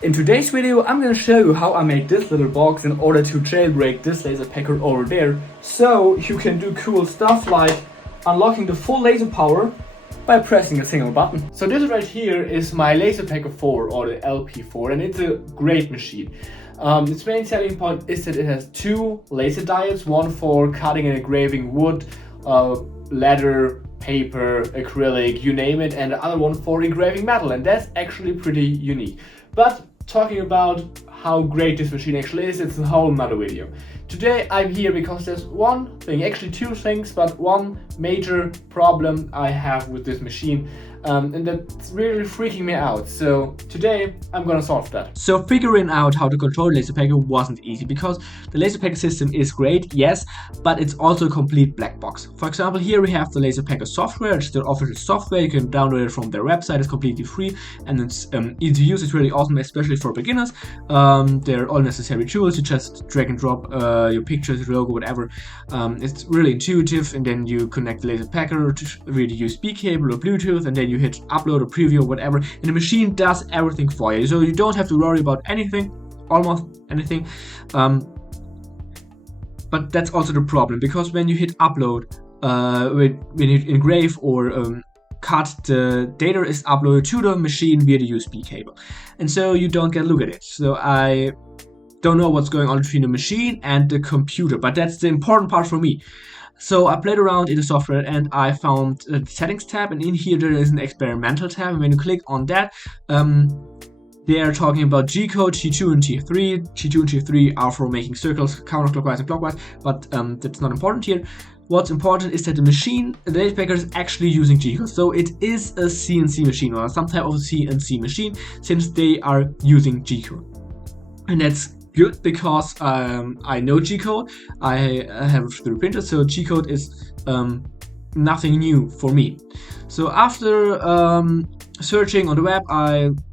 In today's video, I'm gonna show you how I made this little box in order to jailbreak this LaserPecker over there, so you can do cool stuff like unlocking the full laser power by pressing a single button. So this right here is my LaserPecker4 or the LP4, and it's a great machine. Its main selling point is that it has two laser diodes, one for cutting and engraving wood, leather, paper, acrylic, you name it, and the other one for engraving metal, and that's actually pretty unique. But talking about how great this machine actually is, it's a whole nother video. Today I'm here because there's one thing, actually two things, but one major problem I have with this machine, and that's really freaking me out. So today I'm gonna solve that. So figuring out how to control LaserPecker wasn't easy because the LaserPecker system is great, yes, but it's also a complete black box. For example, here we have the LaserPecker software. It's their official software. You can download it from their website. It's completely free and it's easy to use. It's really awesome, especially for beginners. They're all necessary tools. You just drag and drop your pictures, your logo, whatever. It's really intuitive, and then you connect the LaserPecker with a USB cable or Bluetooth, and then you hit upload or preview or whatever, and the machine does everything for you. So you don't have to worry about anything, almost anything. But that's also the problem, because when you hit upload, when you engrave or cut, the data is uploaded to the machine via the USB cable, and so you don't get a look at it. So I don't know what's going on between the machine and the computer, but that's the important part for me. So I played around in the software and I found the settings tab, and in here there is an experimental tab, and when you click on that, they are talking about G-code, T2 and T3. T2 and T3 are for making circles counterclockwise and clockwise, but that's not important here. What's important is that the machine, the LaserPecker, is actually using G-code. So it is a CNC machine, or some type of CNC machine, since they are using G-code. And that's good because I know G-code. I have a 3D printer, so G-code is nothing new for me. So after searching on the web,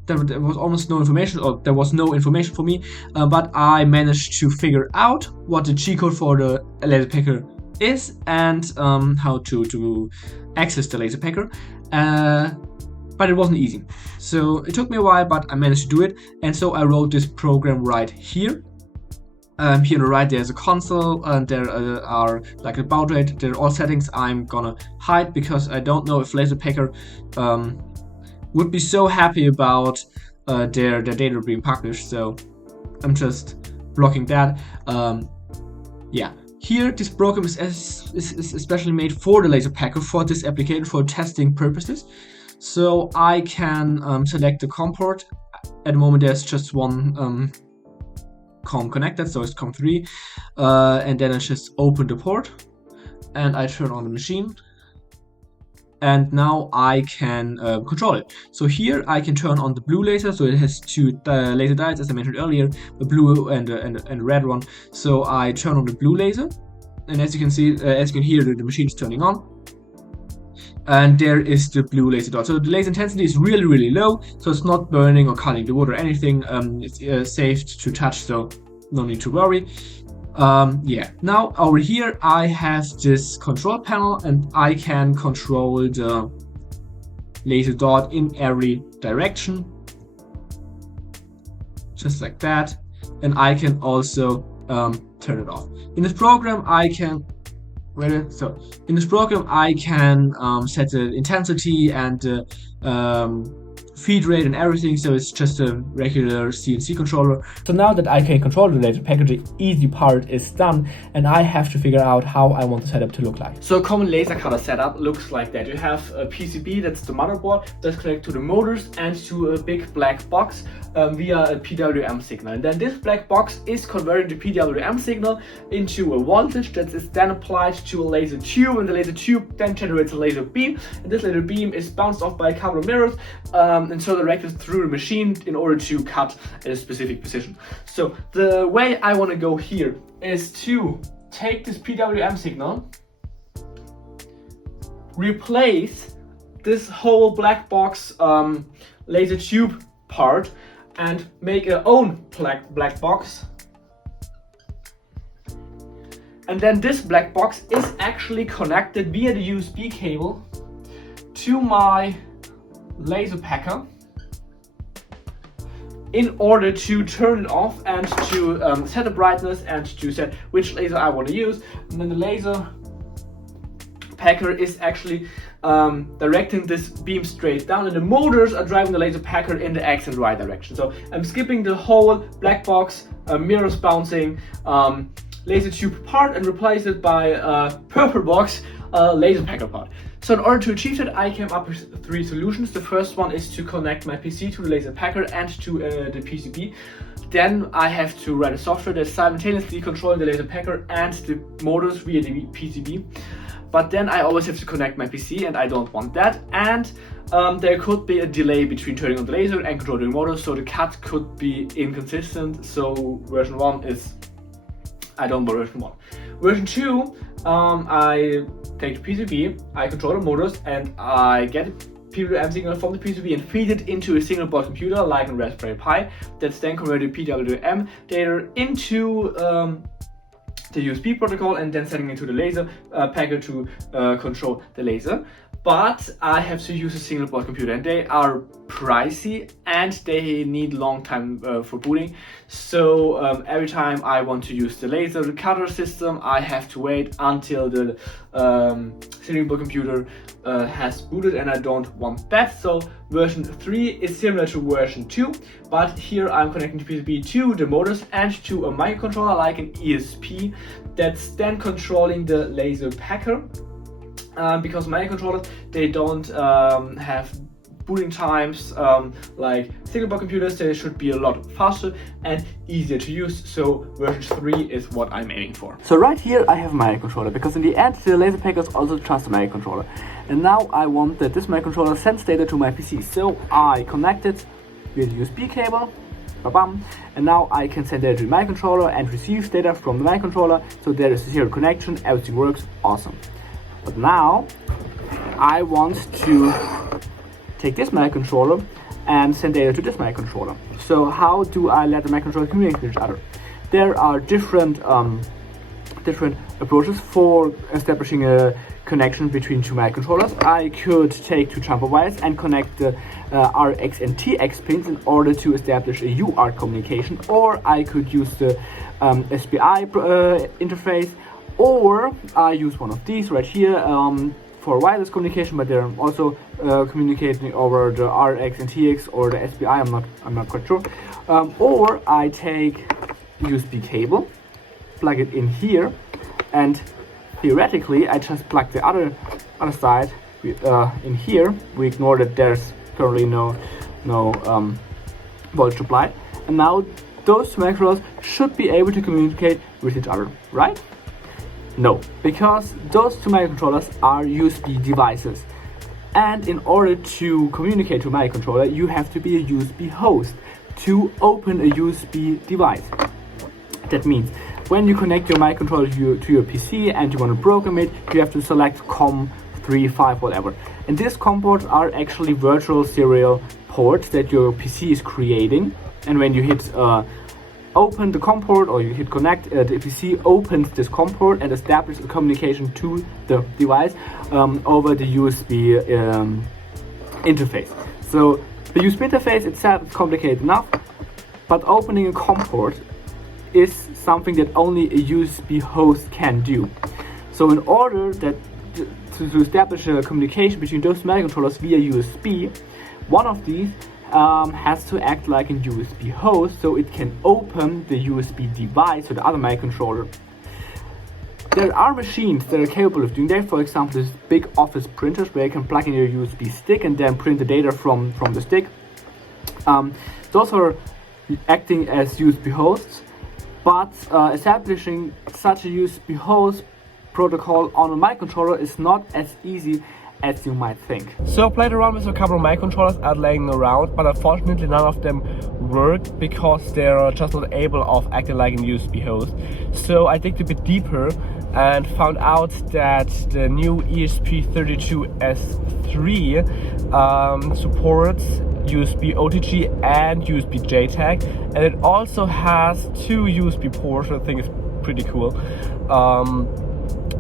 there was almost no information, or there was no information for me, but I managed to figure out what the G-code for the LaserPecker is and how to access the LaserPecker. But it wasn't easy. So it took me a while, but I managed to do it. And so I wrote this program right here. Here on the right there's a console, and there are like a baud rate. There are all settings I'm gonna hide because I don't know if LaserPecker would be so happy about their data being published. So I'm just blocking that. Yeah. Here, this program is especially made for the LaserPecker, for this application, for testing purposes. So I can select the COM port. At the moment there's just one COM connected, so it's COM3, and then I just open the port and I turn on the machine, and now I can control it. So here I can turn on the blue laser, so it has two laser diodes, as I mentioned earlier, the blue and the red one. So I turn on the blue laser, and as you can see, as you can hear, the machine is turning on. And there is the blue laser dot. So the laser intensity is really, really low, so it's not burning or cutting the wood or anything. It's safe to touch, so no need to worry. Yeah. Now over here I have this control panel, and I can control the laser dot in every direction, just like that. And I can also turn it off. In this program I can So in this program I can set the intensity and feed rate and everything, so it's just a regular CNC controller. So now that I can control the LaserPecker, the easy part is done, and I have to figure out how I want the setup to look like. So a common laser cutter setup looks like that. You have a PCB, that's the motherboard, that's connected to the motors and to a big black box via a PWM signal. And then this black box is converting the PWM signal into a voltage that is then applied to a laser tube, and the laser tube then generates a laser beam, and this laser beam is bounced off by a couple of mirrors and so directed through the machine in order to cut at a specific position. So the way I want to go here is to take this PWM signal, replace this whole black box laser tube part, and make our own black box. And then this black box is actually connected via the USB cable to my LaserPecker in order to turn it off and to set the brightness and to set which laser I want to use. And then the LaserPecker is actually directing this beam straight down, and the motors are driving the LaserPecker in the X and Y direction. So I'm skipping the whole black box, mirrors bouncing, laser tube part and replace it by a purple box LaserPecker part. So in order to achieve that, I came up with 3 solutions. The first one is to connect my PC to the LaserPecker and to the PCB. Then I have to write a software that's simultaneously controlling the LaserPecker and the motors via the PCB. But then I always have to connect my PC, and I don't want that. And there could be a delay between turning on the laser and controlling the motor, so the cut could be inconsistent. So version 1 is, I don't want version 1. Version 2, I take the PCB, I control the motors, and I get a PWM signal from the PCB and feed it into a single board computer like a Raspberry Pi. That's then converted PWM data into the USB protocol and then sending it to the LaserPecker to control the laser. But I have to use a single board computer, and they are pricey and they need long time for booting. So every time I want to use the laser cutter system, I have to wait until the single board computer has booted, and I don't want that. So version 3 is similar to version 2, but here I'm connecting the PCB to the motors and to a microcontroller like an ESP that's then controlling the LaserPecker. Because microcontrollers, they don't have booting times like single board computers. They should be a lot faster and easier to use. So version 3 is what I'm aiming for. So right here I have a microcontroller, because in the end the LaserPecker is also just a microcontroller. And now I want that this microcontroller sends data to my PC. So I connect it with a USB cable. Ba-bam. And now I can send data to the microcontroller and receive data from the microcontroller. So there is a zero connection, everything works, awesome. But now I want to take this microcontroller and send data to this microcontroller. So how do I let the microcontroller communicate with each other? There are different approaches for establishing a connection between 2 microcontrollers. I could take 2 jumper wires and connect the RX and TX pins in order to establish a UART communication, or I could use the SPI interface, or I use one of these right here for wireless communication, but they're also communicating over the RX and TX or the SPI. I'm not quite sure. Or I take USB cable, plug it in here, and theoretically I just plug the other side in here. We ignore that there's currently no voltage applied, and now those microcontrollers should be able to communicate with each other, right? No, because those 2 microcontrollers are USB devices, and in order to communicate to a microcontroller, you have to be a USB host to open a USB device. That means when you connect your microcontroller to your PC and you want to program it, you have to select COM3, 5, whatever. And these COM ports are actually virtual serial ports that your PC is creating, and when you hit open the COM port or you hit connect, the PC opens this COM port and establishes a communication to the device over the USB interface. So the USB interface itself is complicated enough, but opening a COM port is something that only a USB host can do. So in order to establish a communication between those microcontrollers via USB, one of these has to act like a USB host, so it can open the USB device, so the other microcontroller. There are machines that are capable of doing that. For example, this big office printers where you can plug in your USB stick and then print the data from the stick. Those are acting as USB hosts, but establishing such a USB host protocol on a microcontroller is not as easy as you might think. So I played around with a couple of microcontrollers out laying around, but unfortunately none of them worked because they're just not able of acting like a USB host. So I digged a bit deeper and found out that the new ESP32S3 supports USB OTG and USB JTAG, and it also has 2 USB ports, which I think is pretty cool,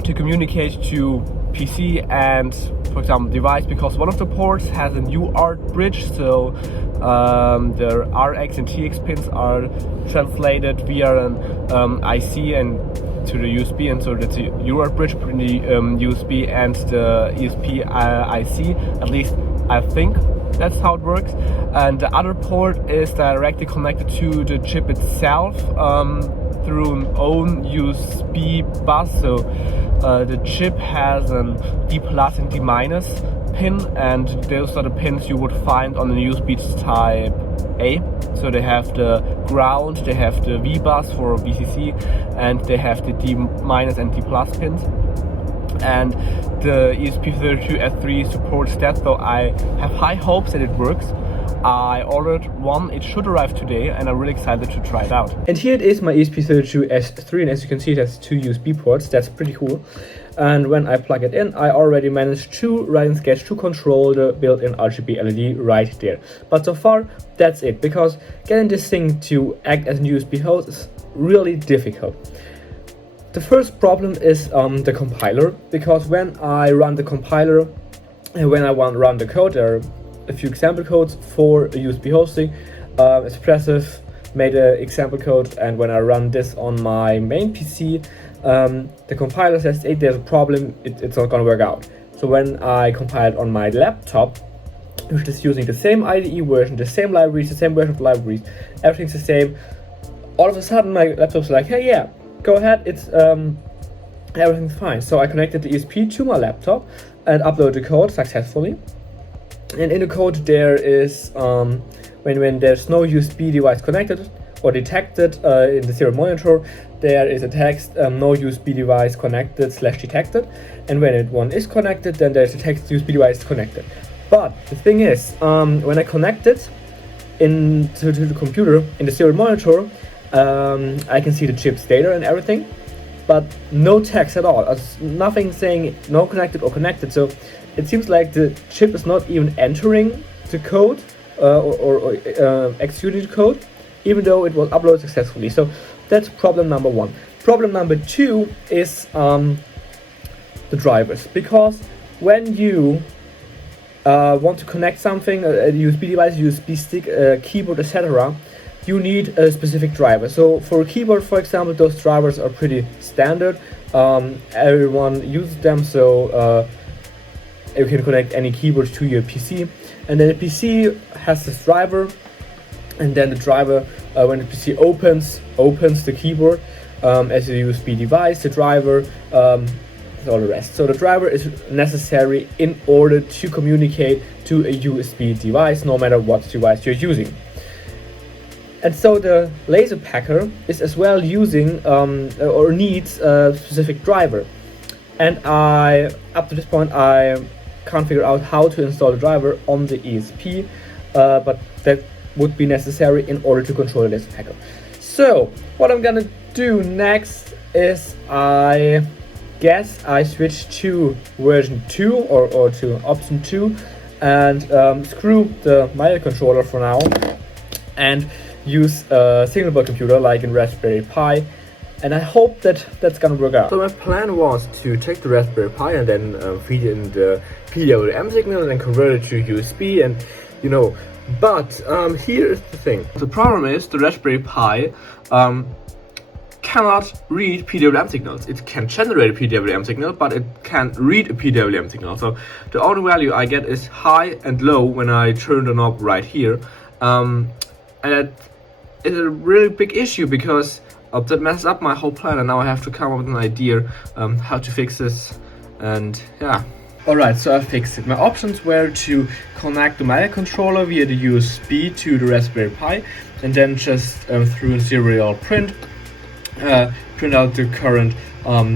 to communicate to PC and, for example, device, because one of the ports has a UART bridge, so the RX and TX pins are translated via an IC and to the USB, and so that's a UART bridge between the USB and the ESP IC. At least I think that's how it works. And the other port is directly connected to the chip itself through an own USB bus. So the chip has an D+ and D- pin, and those are the pins you would find on the USB type A. So they have the ground, they have the V bus for VCC, and they have the D- and D+ pins. And the ESP32S3 supports that, so I have high hopes that it works. I ordered one, it should arrive today, and I'm really excited to try it out. And here it is, my ESP32S3, and as you can see it has 2 USB ports. That's pretty cool. And when I plug it in, I already managed to write in Sketch to control the built-in RGB LED right there. But so far, that's it, because getting this thing to act as a USB host is really difficult. The first problem is the compiler, because when I run the compiler and when I want to run the code, there are a few example codes for USB hosting. Espressif made an example code, and when I run this on my main PC, the compiler says, hey, there's a problem, it's not gonna work out. So when I compile it on my laptop, which is using the same IDE version, the same libraries, the same version of libraries, everything's the same, all of a sudden my laptop's like, hey, yeah, go ahead, it's everything's fine. So I connected the ESP to my laptop and uploaded the code successfully. And in the code there is, when there's no USB device connected or detected in the serial monitor, there is a text, no USB device connected / detected. And when one is connected, then there's a text USB device connected. But the thing is, when I connect it to the computer in the serial monitor, I can see the chip's data and everything, but no text at all. Nothing saying no connected or connected. So it seems like the chip is not even entering the code or executing the code, even though it was uploaded successfully. So that's problem number 1. Problem number 2 is the drivers, because when you want to connect something, a USB device, USB stick, keyboard, etc., you need a specific driver. So for a keyboard, for example, those drivers are pretty standard. Everyone uses them, so you can connect any keyboard to your PC. And then the PC has this driver, and then the driver, when the PC opens the keyboard as a USB device, the driver, all the rest. So the driver is necessary in order to communicate to a USB device, no matter what device you're using. And so the LaserPecker is as well using or needs a specific driver. And up to this point, I can't figure out how to install the driver on the ESP, but that would be necessary in order to control the LaserPecker. So what I'm gonna do next is, I guess I switch to version 2 or to option 2 and screw the microcontroller for now and use a single board computer like in Raspberry Pi, and I hope that that's gonna work out. So my plan was to take the Raspberry Pi and then feed it in the PWM signal and then convert it to USB, and you know, but here is the thing. The problem is the Raspberry Pi cannot read PWM signals. It can generate a PWM signal, but it can't read a PWM signal. So the only value I get is high and low when I turn the knob right here, and that is a really big issue, because that messes up my whole plan, and now I have to come up with an idea how to fix this. And yeah. Alright, so I fixed it. My options were to connect the microcontroller via the USB to the Raspberry Pi, and then just through a serial print out the current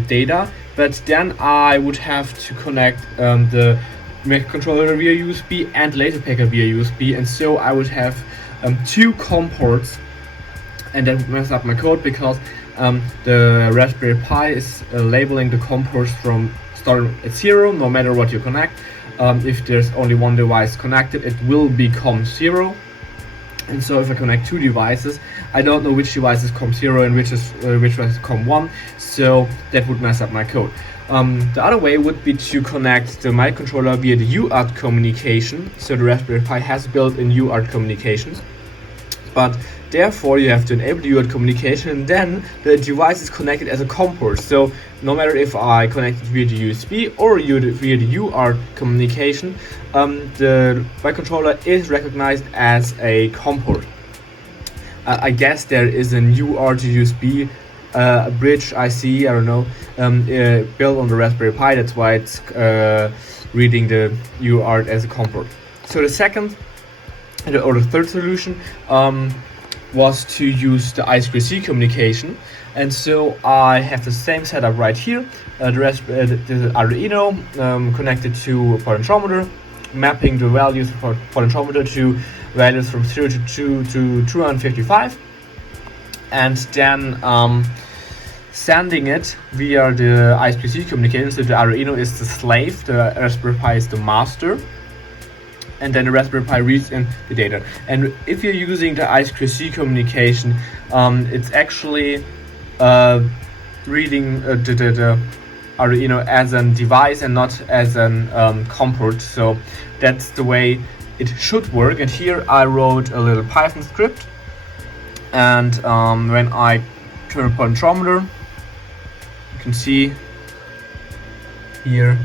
data. But then I would have to connect the microcontroller via USB and LaserPecker via USB, and so I would have 2 COM ports, and that would mess up my code, because the Raspberry Pi is labeling the COM ports from starting at 0, no matter what you connect. If there's only one device connected, it will be COM 0, And so if I connect two devices, I don't know which device is COM0 and which one is COM1, so that would mess up my code. The other way would be to connect the microcontroller via the UART communication. So the Raspberry Pi has built-in UART communications, but therefore you have to enable the UART communication, and then the device is connected as a COM port. So no matter if I connect it via the USB or via the UART communication, the microcontroller is recognized as a COM port. I guess there is a UART to USB bridge IC, I don't know, built on the Raspberry Pi. That's why it's reading the UART as a COM port. So the second or the third solution was to use the I2C communication, and so I have the same setup right here. The Arduino connected to a potentiometer, mapping the values for potentiometer to values from 0 to 2 to 255, and then sending it via the I2C communication. So the Arduino is the slave, the Raspberry Pi is the master, and then the Raspberry Pi reads in the data. And if you're using the I2C communication, it's actually reading the Arduino as a device and not as an COM port. So that's the way it should work. And here I wrote a little Python script, and when I turn the potentiometer, you can see here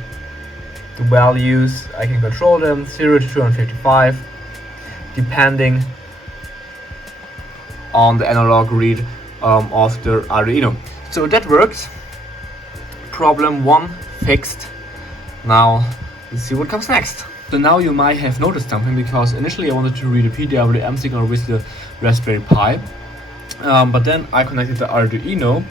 the values. I can control them 0 to 255 depending on the analog read of the Arduino. So that works. Problem 1 fixed. Now let's see what comes next. So now you might have noticed something, because initially I wanted to read a PWM signal with the Raspberry Pi, but then I connected the Arduino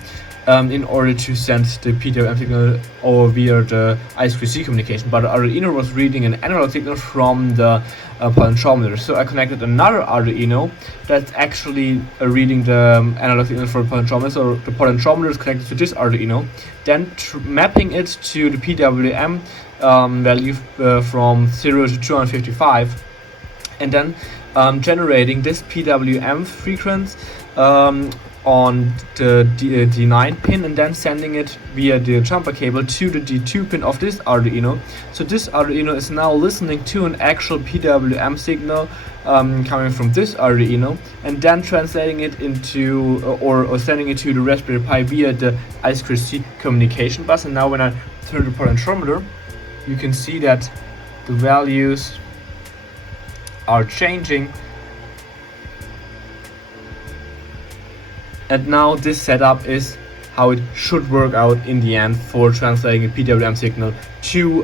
in order to send the PWM signal over via the I2C communication, but the Arduino was reading an analog signal from the potentiometer. So I connected another Arduino that's actually reading the analog signal for the potentiometer. So the potentiometer is connected to this Arduino, then mapping it to the PWM value from 0 to 255, and then generating this PWM frequency on the D9 pin, and then sending it via the jumper cable to the D2 pin of this Arduino. So this Arduino is now listening to an actual PWM signal coming from this Arduino, and then translating it into or sending it to the Raspberry Pi via the I2C communication bus. And now when I turn the potentiometer, you can see that the values are changing. And now this setup is how it should work out in the end for translating a PWM signal to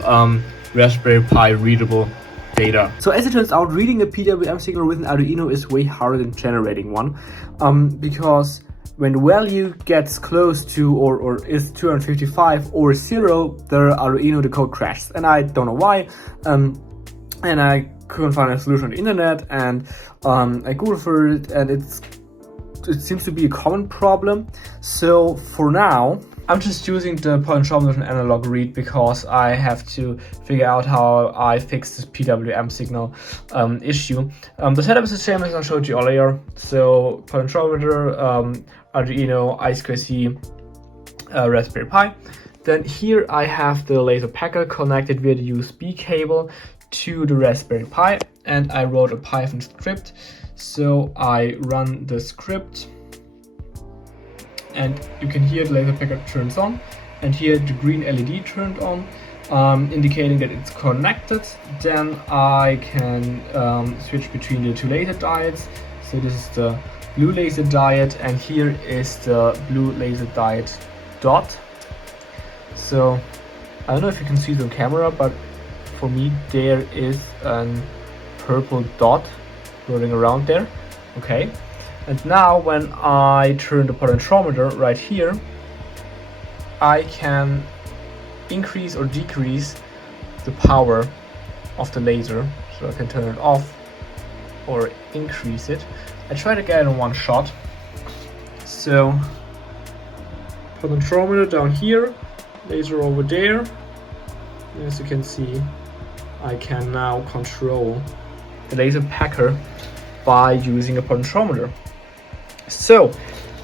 Raspberry Pi readable data. So as it turns out, reading a PWM signal with an Arduino is way harder than generating one, because when the value gets close to or is 255 or 0, the Arduino, the code crashes, and I don't know why. And I couldn't find a solution on the internet, and I googled for it, and it seems to be a common problem. So for now, I'm just using the potentiometer with an analog read, because I have to figure out how I fix this PWM signal issue. The setup is the same as I showed you earlier. So potentiometer, Arduino, I2C, Raspberry Pi. Then here I have the LaserPecker connected via the USB cable to the Raspberry Pi, and I wrote a Python script. So I run the script, and you can hear the LaserPecker turns on, and here the green LED turned on, indicating that it's connected. Then I can switch between the two laser diodes. So this is the blue laser diode, and here is the blue laser diode dot. So I don't know if you can see it on camera, but for me there is a purple dot rolling around there. Okay, and now when I turn the potentiometer right here, I can increase or decrease the power of the laser. So I can turn it off or increase it. I try to get it in one shot. So potentiometer down here, laser over there. As you can see, I can now control the LaserPecker by using a potentiometer. So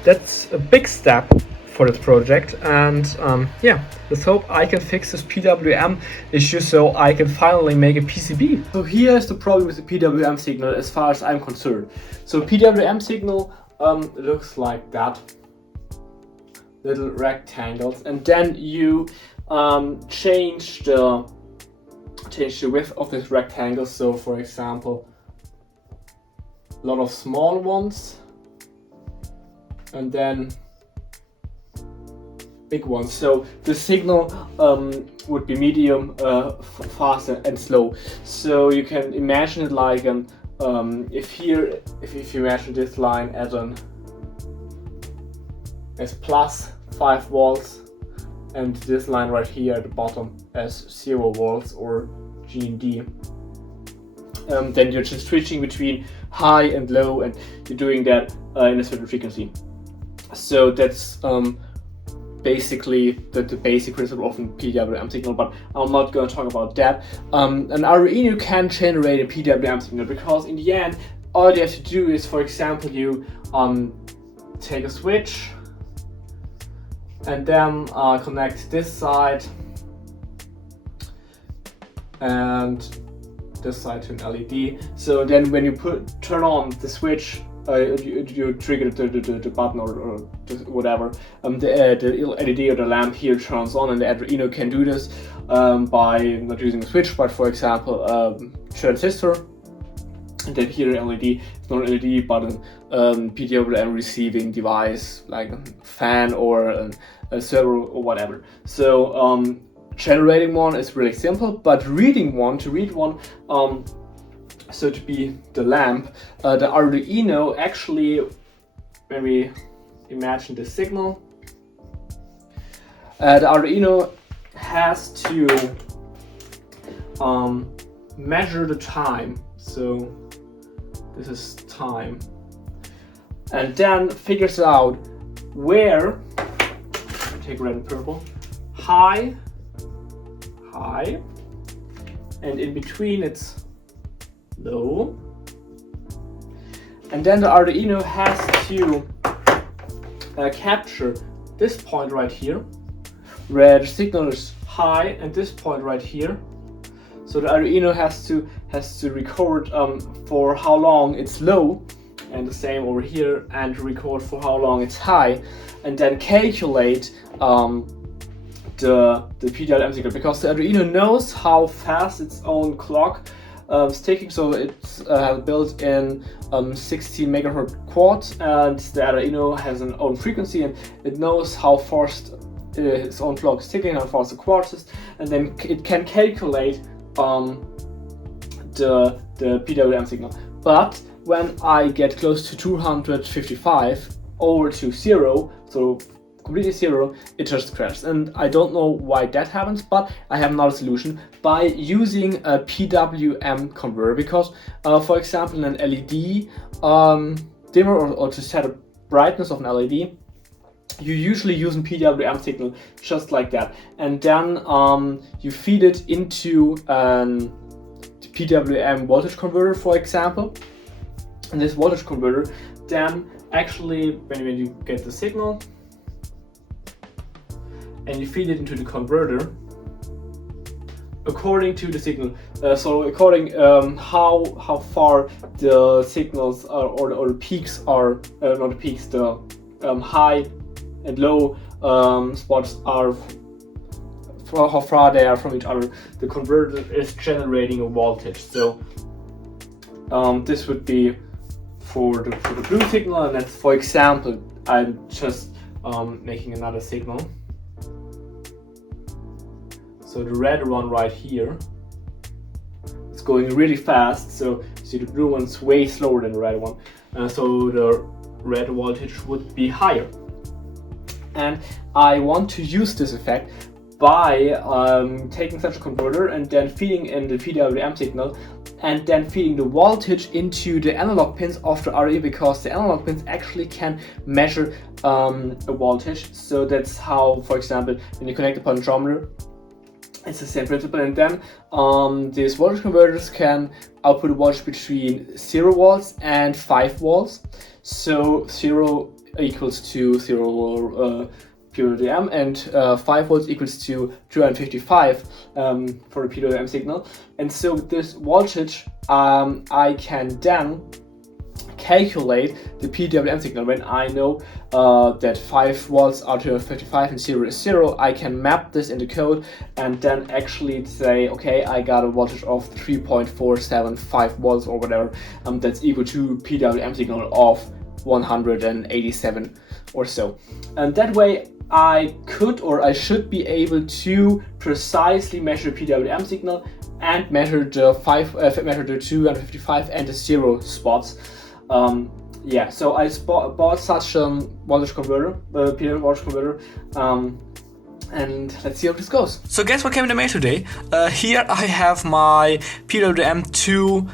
that's a big step for this project, and yeah, let's hope I can fix this PWM issue so I can finally make a PCB. So here's the problem with the PWM signal as far as I'm concerned. So PWM signal looks like that, little rectangles, and then you change the width of this rectangle. So for example, a lot of small ones, and then big ones. So the signal would be medium, fast and slow. So you can imagine it like an if you imagine this line as plus 5 volts, and this line right here at the bottom as 0 volts or G&D. Then you're just switching between high and low, and you're doing that in a certain frequency. So that's basically the basic principle of a PWM signal, but I'm not going to talk about that. An Arduino can generate a PWM signal, because in the end, all you have to do is, for example, you take a switch and then connect this side and this side to an LED. So then when you turn on the switch, you trigger the button or whatever, the LED or the lamp here turns on, and the Arduino can do this by not using a switch, but for example transistor. And then here an LED, it's not an LED but a PWM receiving device like a fan or a server or whatever. So generating one is really simple, but to read one, so to be the lamp, the Arduino actually, when we imagine the signal, the Arduino has to measure the time. So this is time, and then figures out where, take red and purple, high, and in between it's low, and then the Arduino has to capture this point right here where the signal is high, and this point right here. So the Arduino has to record for how long it's low, and the same over here, and record for how long it's high, and then calculate the PWM signal, because the Arduino knows how fast its own clock is ticking. So it's built in 16 megahertz quad, and the Arduino has an own frequency, and it knows how fast its own clock is ticking, how fast the quartz is, and then it can calculate the PWM signal. But when I get close to 255 over to 0, so completely 0, it just crashes. And I don't know why that happens, but I have another solution by using a PWM converter, because for example, in an LED dimmer, or to set a brightness of an LED, you usually use a PWM signal just like that, and then you feed it into an PWM voltage converter, for example. And this voltage converter then actually, when you get the signal and you feed it into the converter according to the signal, so according how far the signals are, or the peaks are, not the peaks, the high and low spots are, for how far they are from each other, the converter is generating a voltage. So this would be for the blue signal, and that's, for example, I'm just making another signal. So the red one right here, it's going really fast. So see, the blue one's way slower than the red one, so the red voltage would be higher. And I want to use this effect by taking such a converter and then feeding in the PWM signal, and then feeding the voltage into the analog pins of the Arduino, because the analog pins actually can measure a voltage. So that's how, for example, when you connect the potentiometer It's the same principle, and then these voltage converters can output a voltage between 0 volts and 5 volts. So 0 equals to 0 PWM, and 5 volts equals to 255 for the PWM signal. And so this voltage I can then calculate the PWM signal. When I know that 5 volts are 255 and 0 is 0, I can map this into code and then actually say, okay, I got a voltage of 3.475 volts or whatever, that's equal to PWM signal of 187 or so. And that way I could, or I should be able to precisely measure the PWM signal and measure the 255 and the 0 spots. Yeah, so I bought such a voltage converter, PWM voltage converter, and let's see how this goes. So guess what came in the mail today? Here I have my PWM2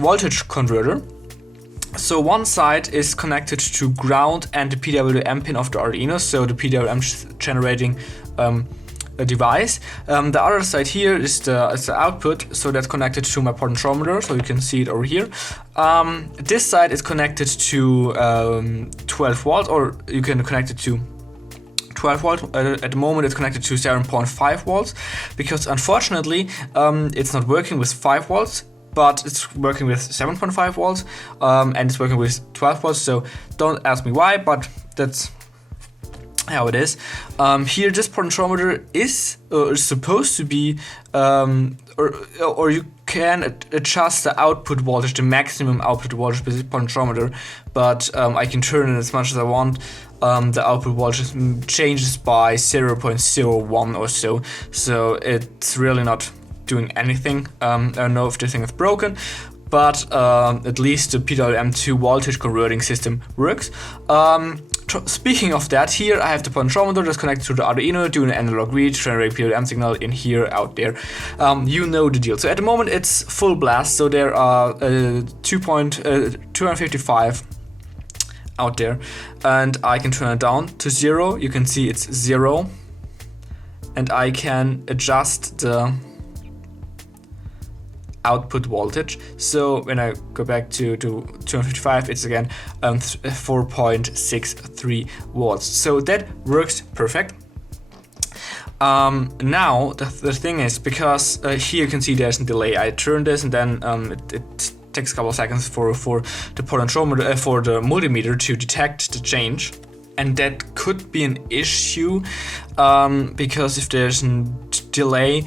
voltage converter. So one side is connected to ground and the PWM pin of the Arduino, so the PWM generating a device. The other side here is the output, so that's connected to my potentiometer, so you can see it over here. This side is connected to 12 volt, or you can connect it to 12 volt. At the moment it's connected to 7.5 volts, because unfortunately it's not working with 5 volts, but it's working with 7.5 volts, and it's working with 12 volts, so don't ask me why, but that's how it is. Here this potentiometer is supposed to be, or you can adjust the output voltage, the maximum output voltage with this potentiometer, but I can turn it as much as I want. The output voltage changes by 0.01 or so, so it's really not doing anything. I don't know if the thing is broken, but at least the PWM2 voltage converting system works. Speaking of that, here I have the potentiometer that's connected to the Arduino, doing an analog read, generating PWM signal in here, out there. You know the deal. So at the moment it's full blast, so there are 255 out there, and I can turn it down to 0. You can see it's 0, and I can adjust the output voltage. So when I go back to 255, it's again 4.63 volts. So that works perfect. Now the thing is, because here you can see there's a delay. I turn this and then it takes a couple of seconds for the potentiometer, for the multimeter to detect the change. And that could be an issue, because if there's a delay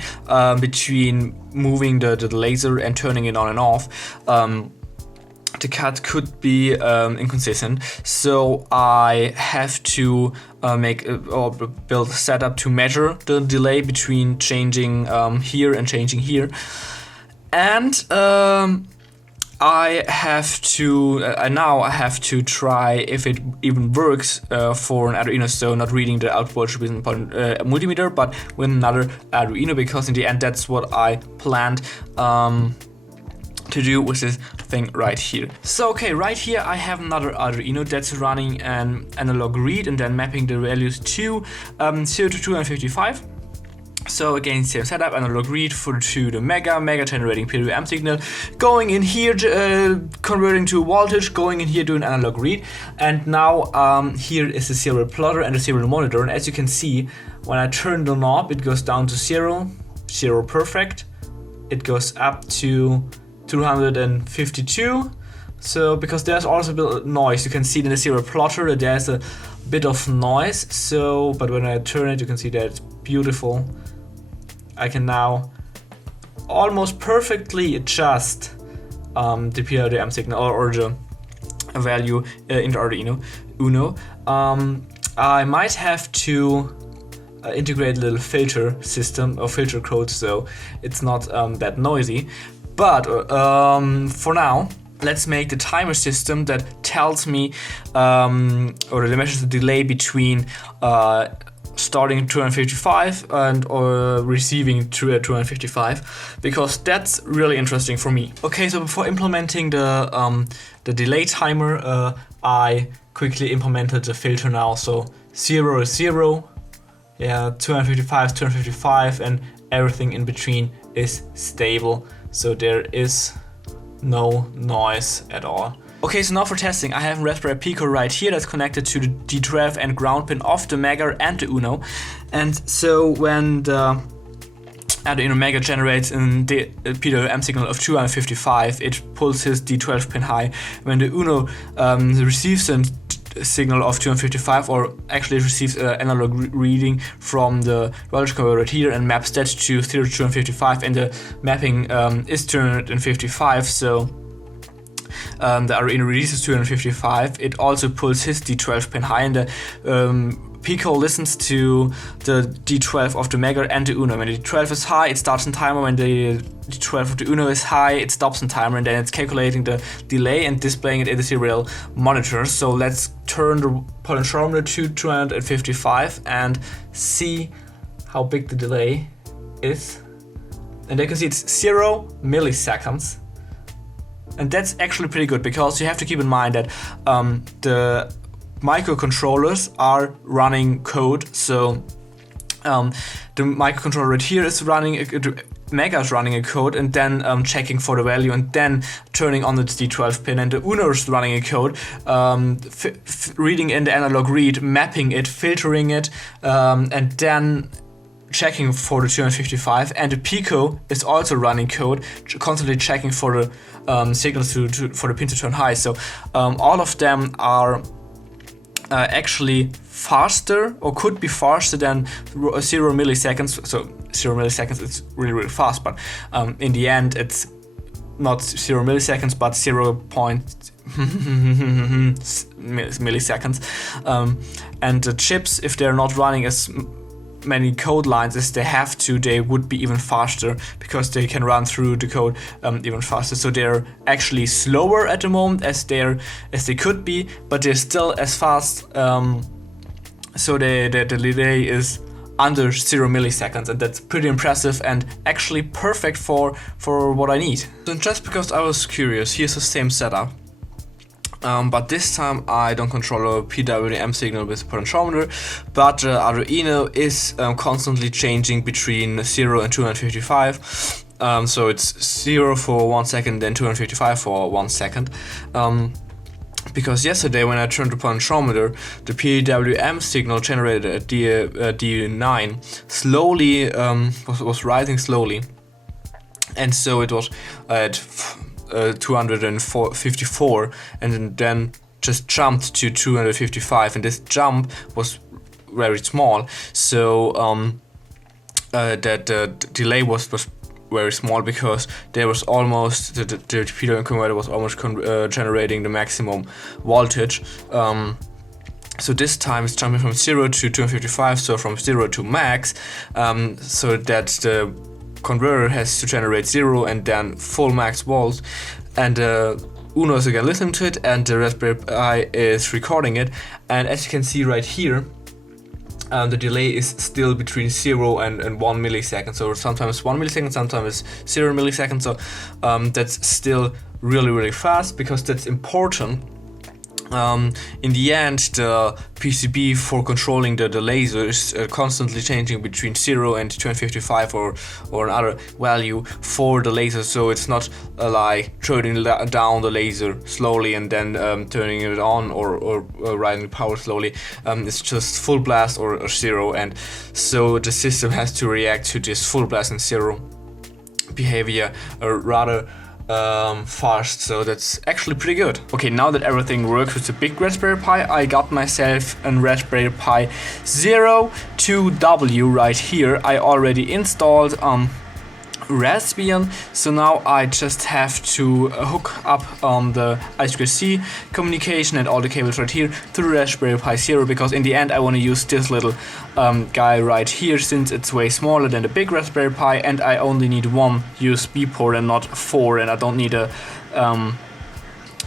between moving the laser and turning it on and off, the cut could be inconsistent. So I have to build a setup to measure the delay between changing here and changing here, and I have to now I have to try if it even works for an Arduino, so not reading the output voltage with a multimeter, but with another Arduino, because in the end that's what I planned to do with this thing right here. So okay, right here I have another Arduino that's running an analog read and then mapping the values to 0 to 255. So again, same setup, analog read to the mega generating PWM signal, going in here, converting to voltage, going in here, doing analog read, and now here is the serial plotter and the serial monitor, and as you can see, when I turn the knob, it goes down to 0 perfect, it goes up to 252, so because there's also a bit of noise, you can see in the serial plotter that there's a bit of noise, so, but when I turn it, you can see that it's beautiful. I can now almost perfectly adjust the PWM signal or the value in the Arduino Uno. I might have to integrate a little filter system or filter code, so it's not that noisy. But for now, let's make the timer system that tells me or that measures the delay between starting 255 and receiving 255, because that's really interesting for me. Okay, so before implementing the delay timer, I quickly implemented the filter now. So 0 is 0, yeah, 255, 255, and everything in between is stable, so there is no noise at all. Okay, so now for testing, I have a Raspberry Pico right here that's connected to the D12 and ground pin of the Mega and the Uno. And so when the Arduino Mega generates a PWM signal of 255, it pulls his D12 pin high. When the Uno receives a signal of 255, or actually receives an analog reading from the voltage converter here and maps that to 0 to 255, and the mapping is 255, so the Arduino releases 255, it also pulls his D12 pin high, and the Pico listens to the D12 of the Mega and the Uno. When the D12 is high, it starts in timer. When the D12 of the Uno is high, it stops in timer, and then it's calculating the delay and displaying it in the serial monitor. So let's turn the potentiometer to 255 and see how big the delay is. And you can see it's 0 milliseconds. And that's actually pretty good, because you have to keep in mind that the microcontrollers are running code. So the microcontroller right here is running, the Mega is running a code, and then checking for the value, and then turning on the D12 pin, and the Uno is running a code, reading in the analog read, mapping it, filtering it, and then checking for the 255, and the Pico is also running code, constantly checking for the signals for the pin to turn high. So all of them are actually faster, or could be faster than 0 milliseconds. So 0 milliseconds is really, really fast, but in the end it's not 0 milliseconds, but 0. milliseconds. And the chips, if they're not running as many code lines as they have to, they would be even faster, because they can run through the code even faster. So they're actually slower at the moment as they could be, but they're still as fast. So the delay is under 0 milliseconds, and that's pretty impressive and actually perfect for what I need. So just because I was curious, here's the same setup. But this time I don't control a PWM signal with a potentiometer, but Arduino is constantly changing between 0 and 255. So it's 0 for 1 second, then 255 for 1 second. Because yesterday when I turned the potentiometer, the PWM signal generated at D9 slowly was rising slowly, and so it was at 254, and then just jumped to 255, and this jump was very small, so that the delay was very small, because there was almost the PWM converter was almost generating the maximum voltage. So this time it's jumping from 0 to 255, so from 0 to max, so that the converter has to generate 0 and then full max volts, and Uno is again listening to it, and the Raspberry Pi is recording it. And as you can see right here, the delay is still between 0 and 1 millisecond. So sometimes 1 millisecond, sometimes 0 milliseconds. So that's still really, really fast, because that's important. In the end, the PCB for controlling the laser is constantly changing between 0 and 255 or another value for the laser, so it's not like turning down the laser slowly and then turning it on or riding power slowly. It's just full blast or 0, and so the system has to react to this full blast and 0 behavior rather fast, so that's actually pretty good. Okay, now that everything works with the big Raspberry Pi, I got myself a Raspberry Pi 02W right here. I already installed Raspbian, so now I just have to hook up the I2C communication and all the cables right here to the Raspberry Pi Zero, because in the end I want to use this little guy right here, since it's way smaller than the big Raspberry Pi, and I only need one USB port and not 4, and I don't need a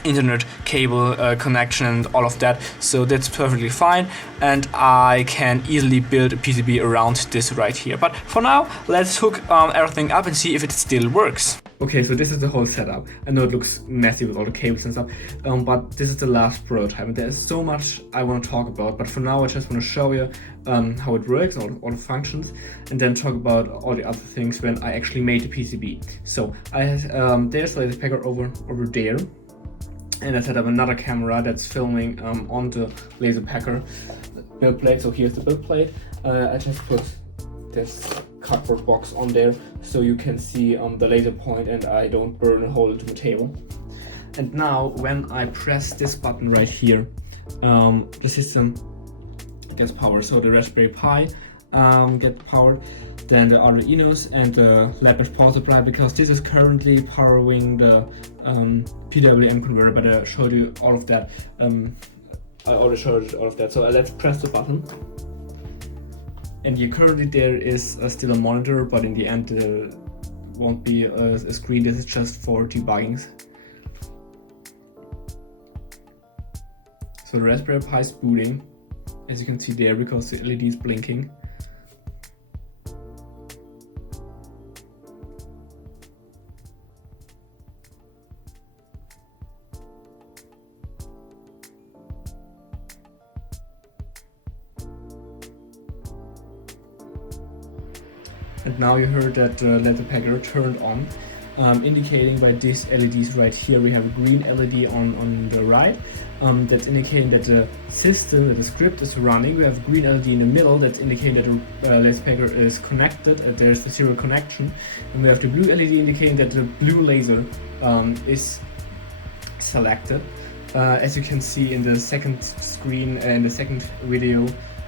internet cable connection and all of that, so that's perfectly fine, and I can easily build a PCB around this right here. But for now, let's hook everything up and see if it still works. Okay, so this is the whole setup. I know it looks messy with all the cables and stuff, but this is the last prototype. And there's so much I want to talk about, but for now I just want to show you how it works, all the functions, and then talk about all the other things when I actually made the PCB. So I have, there's LaserPecker over there, and I set up another camera that's filming on the LaserPecker build plate. So here's the build plate. I just put this cardboard box on there so you can see the laser point and I don't burn a hole into the table. And now when I press this button right here, the system gets power. So the Raspberry Pi gets powered, then the Arduinos and the LaserPecker4 power supply, because this is currently powering the PWM converter, but I showed you all of that. I already showed you all of that. So let's press the button. And currently there is still a monitor, but in the end there won't be a screen. This is just for debugging. So the Raspberry Pi is booting, as you can see there, because the LED is blinking. And now you heard that the LaserPecker turned on, indicating by these LEDs right here. We have a green LED on the right, that's indicating that the system, that the script is running. We have a green LED in the middle that's indicating that the LaserPecker is connected, there's a serial connection. And we have the blue LED indicating that the blue laser is selected. As you can see in the second screen, in the second video,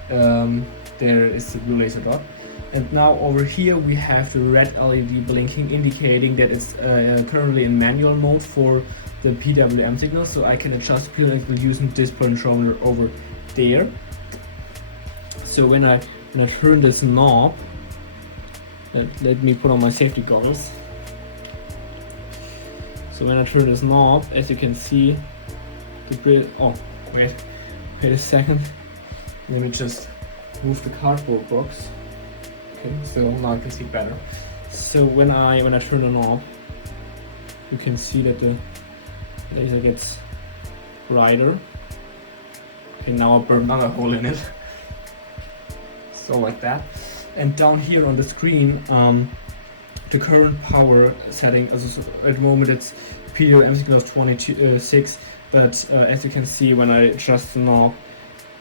there is the blue laser dot. And now over here we have the red LED blinking, indicating that it's currently in manual mode for the PWM signal. So I can adjust PWM using this controller over there. So when I turn this knob, let me put on my safety goggles. So when I turn this knob, as you can see, wait a second. Let me just move the cardboard box. So now I can see better. So when I turn the knob, you can see that the laser gets brighter. Okay, now I burned another hole in it. So like that. And down here on the screen, the current power setting, at the moment it's PWM signal 26, but as you can see when I adjust the knob,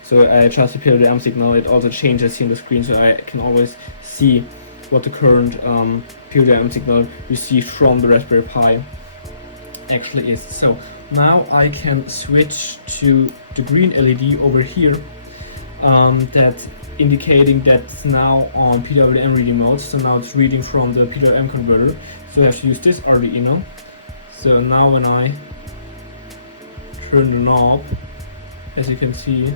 so I adjust the PWM signal, it also changes here on the screen, so I can always see what the current PWM signal received from the Raspberry Pi actually is. So now I can switch to the green LED over here, that's indicating that it's now on PWM reading mode. So now it's reading from the PWM converter. So I have to use this Arduino. So now when I turn the knob, as you can see,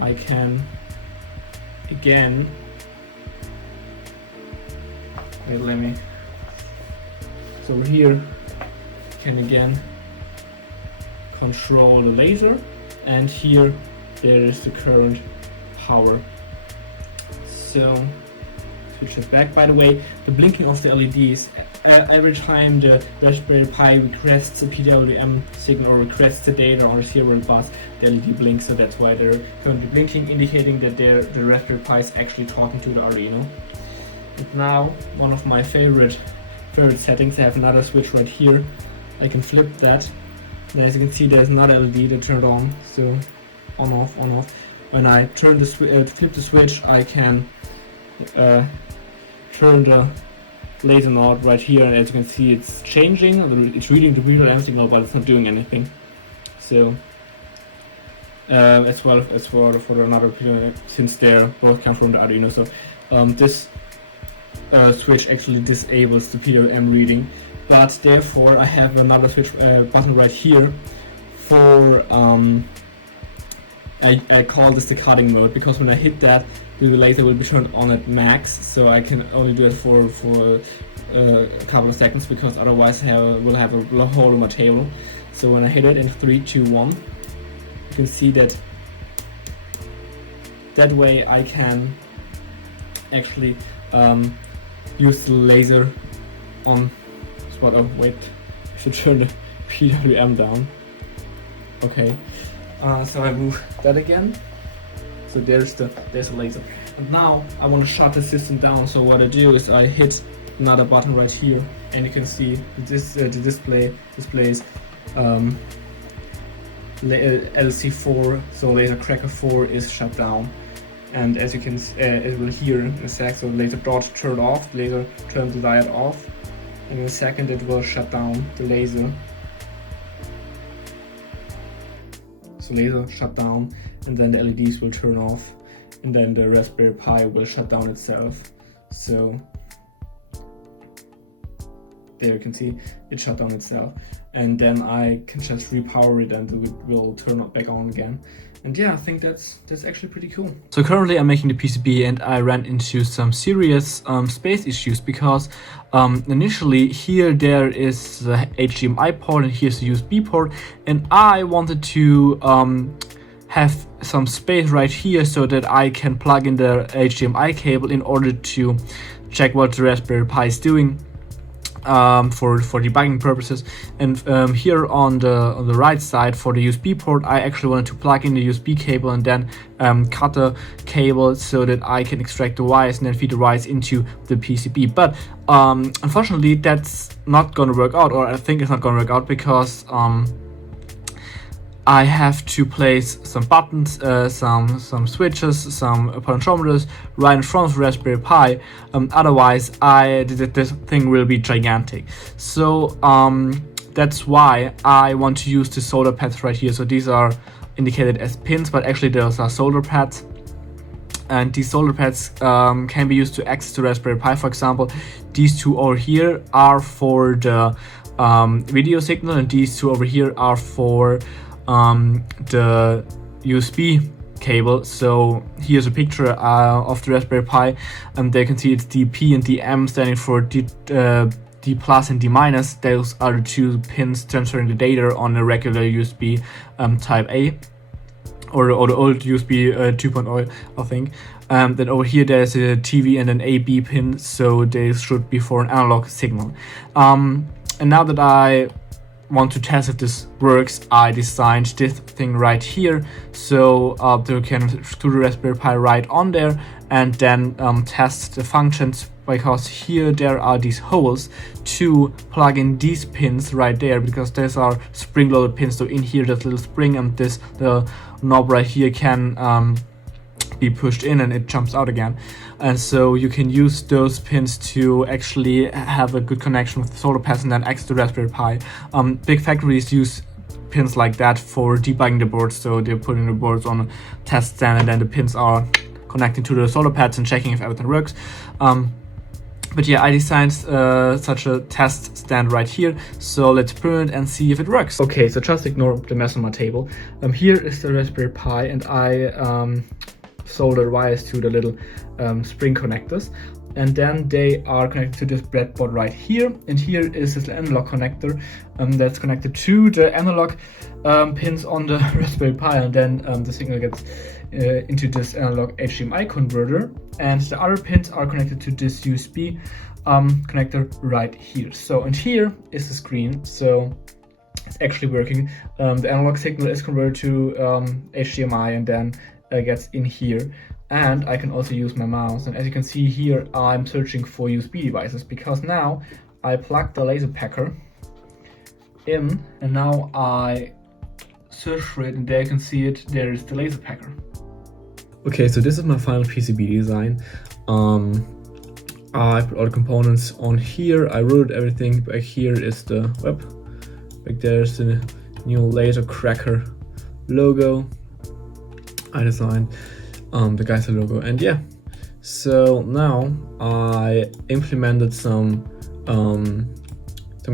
I can again, so over here, can again control the laser, and here there is the current power. So switch it back. By the way, the blinking of the LEDs, every time the Raspberry Pi requests a PWM signal or requests the data on the serial bus, the LED blinks, so that's why they're currently blinking, indicating that the Raspberry Pi is actually talking to the Arduino. And now, one of my favorite settings, I have another switch right here. I can flip that, and as you can see there's another LED that turned on, so on off. When I turn the flip the switch, I can turn the laser knob right here, and as you can see it's changing, it's reading the PWM signal, but it's not doing anything. So as well as for another PWM, since they're both come from the Arduino, so this switch actually disables the PWM reading, but therefore I have another switch button right here for I call this the cutting mode, because when I hit that, the laser will be turned on at max, so I can only do it for a couple of seconds, because otherwise I will have a hole in my table. So when I hit it in 3, 2, 1, you can see that way I can actually use the laser on spot. Oh wait, I should turn the PWM down. Okay, so I move that again. So there's the laser. And now I want to shut the system down. So what I do is I hit another button right here, and you can see this the display displays LC4, so LaserCracker4 is shut down. And as you can it will hear in a sec, so laser dot turned off, laser turned the diode off, and in a second it will shut down the laser. So laser shut down, and then the LEDs will turn off, and then the Raspberry Pi will shut down itself. So there you can see it shut down itself, and then I can just repower it and it will turn back on again. And yeah, I think that's actually pretty cool. So currently I'm making the PCB, and I ran into some serious space issues because initially here there is the HDMI port and here's the USB port, and I wanted to have some space right here so that I can plug in the HDMI cable in order to check what the Raspberry Pi is doing for debugging purposes. And here on the right side for the USB port, I actually wanted to plug in the USB cable and then cut the cable so that I can extract the wires and then feed the wires into the PCB. But unfortunately that's not gonna work out, or I think it's not gonna work out, because I have to place some buttons, some switches, some potentiometers right in front of the Raspberry Pi. Otherwise, this thing will be gigantic. So that's why I want to use the solder pads right here. So these are indicated as pins, but actually those are solder pads. And these solder pads can be used to access the Raspberry Pi. For example, these two over here are for the video signal, and these two over here are for the USB cable. So here's a picture of the Raspberry Pi, and there you can see it's DP and DM standing for D plus and D minus. Those are the two pins transferring the data on a regular USB type A, or the old USB 2.0, I think. Then over here there's a TV and an AB pin, so they should be for an analog signal. And now that I want to test if this works, I designed this thing right here, so they can do the Raspberry Pi right on there and then test the functions, because here there are these holes to plug in these pins right there, because these are spring-loaded pins. So in here there's a little spring, and the knob right here can be pushed in and it jumps out again. And so you can use those pins to actually have a good connection with the solder pads and then access the Raspberry Pi. Big factories use pins like that for debugging the boards, so they're putting the boards on a test stand and then the pins are connecting to the solder pads and checking if everything works. But yeah, I designed such a test stand right here, so let's print it and see if it works. Okay, so just ignore the mess on my table. Here is the Raspberry Pi, and I solder wires to the little spring connectors, and then they are connected to this breadboard right here, and here is this analog connector that's connected to the analog pins on the Raspberry Pi, and then the signal gets into this analog HDMI converter, and the other pins are connected to this USB connector right here. So, and here is the screen, so it's actually working. The analog signal is converted to HDMI and then gets in here, and I can also use my mouse. And as you can see here, I'm searching for USB devices, because now I plug the LaserPecker in, and now I search for it, and there you can see it. There is the LaserPecker. Okay, so this is my final PCB design. I put all the components on here. I wrote everything. Back here is the web. Back there's the new LaserCracker logo. I designed the Geissler logo, and yeah, so now I implemented some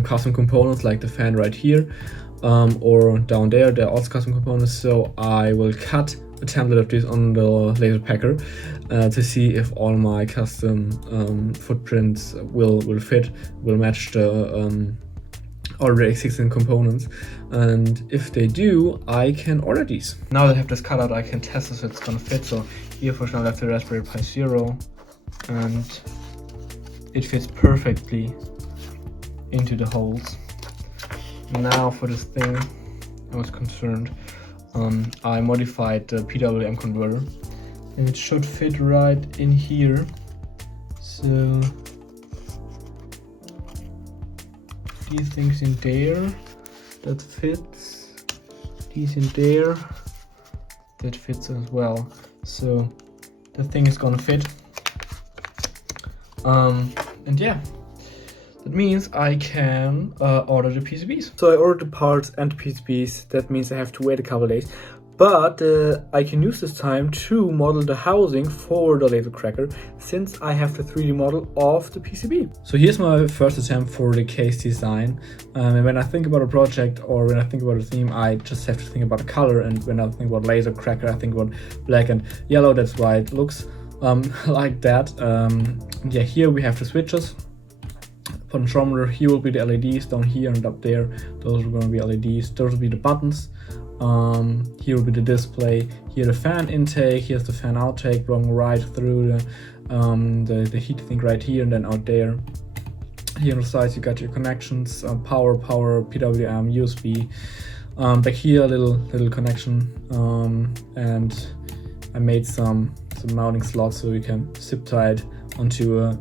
custom components like the fan right here, or down there. They're also custom components, so I will cut a template of this on the LaserPecker to see if all my custom footprints will match the already existing components, and if they do, I can order these. Now that I have this cut out, I can test if it's gonna fit. So here for example I have the Raspberry Pi 0, and it fits perfectly into the holes. Now for this thing I was concerned, I modified the PWM converter, and it should fit right in here. So these things in there, that fits. These in there, that fits as well. So the thing is gonna fit. And yeah, that means I can order the PCBs. So I ordered the parts and the PCBs. That means I have to wait a couple days. But I can use this time to model the housing for the laser cracker, since I have the 3D model of the PCB. So here's my first attempt for the case design. And when I think about a project or when I think about a theme, I just have to think about the color. And when I think about laser cracker, I think about black and yellow. That's why it looks like that. Yeah, here we have the switches. Potentiometer, here will be the LEDs, down here and up there, those are going to be LEDs. Those will be the buttons. Here will be the display. Here the fan intake. Here's the fan outtake going right through the heat sink right here and then out there. Here on the sides you got your connections, power, PWM, USB. Back here a little connection, and I made some mounting slots so you can zip tie it onto a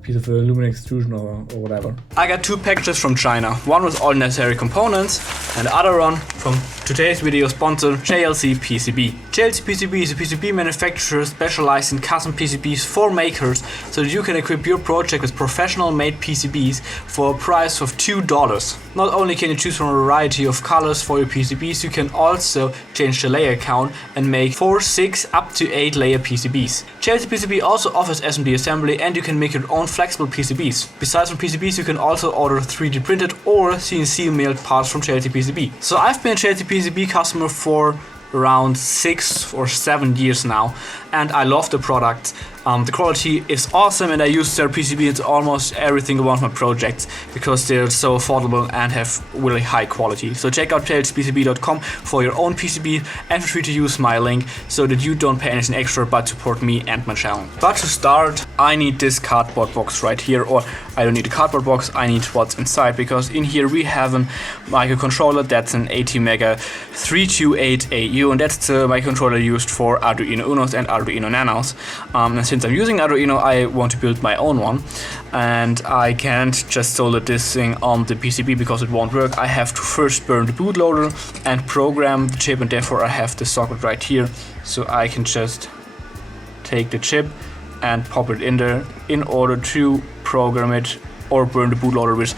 piece of aluminum extrusion or whatever. I got two packages from China, one with all necessary components and the other one from today's video sponsor, JLC-PCB. JLC-PCB is a PCB manufacturer specialized in custom PCBs for makers, so that you can equip your project with professional made PCBs for a price of $2. Not only can you choose from a variety of colors for your PCBs, you can also change the layer count and make 4, 6, up to 8 layer PCBs. JLC-PCB also offers SMD assembly, and you can make your own flexible PCBs. Besides from PCBs, you can also order 3D printed or CNC milled parts from JLC-PCB. So I've been a JLC-PCB customer for around 6 or 7 years now, and I love the product. The quality is awesome, and I use their PCB in almost every single one of my projects because they're so affordable and have really high quality. So check out JLCPCB.com for your own PCB, and feel free to use my link so that you don't pay anything extra but support me and my channel. But to start, I need this cardboard box right here, or I don't need a cardboard box, I need what's inside, because in here we have a microcontroller that's an ATmega 328AU, and that's the microcontroller used for Arduino Unos and Arduino Nanos. And since I'm using Arduino, I want to build my own one, and I can't just solder this thing on the PCB because it won't work. I have to first burn the bootloader and program the chip, and therefore I have the socket right here, so I can just take the chip and pop it in there in order to program it or burn the bootloader with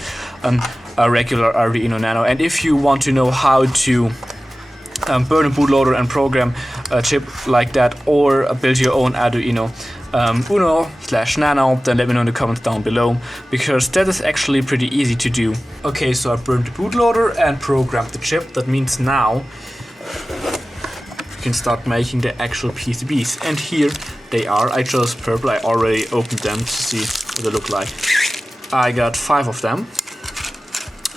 a regular Arduino Nano. And if you want to know how to burn a bootloader and program a chip like that, or build your own Arduino Uno/Nano, then let me know in the comments down below, because that is actually pretty easy to do. Okay, so I burned the bootloader and programmed the chip. That means now we can start making the actual PCBs, and here they are. I chose purple. I already opened them to see what they look like. I got 5 of them.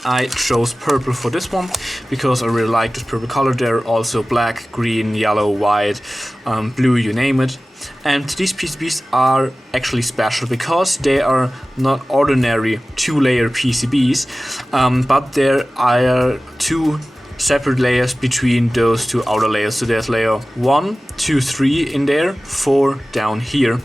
I chose purple for this one because I really like this purple color. There are also black, green, yellow, white, blue, you name it. And these PCBs are actually special because they are not ordinary 2-layer PCBs, but there are 2 separate layers between those 2 outer layers. So there's layer 1, 2, 3 in there, 4 down here.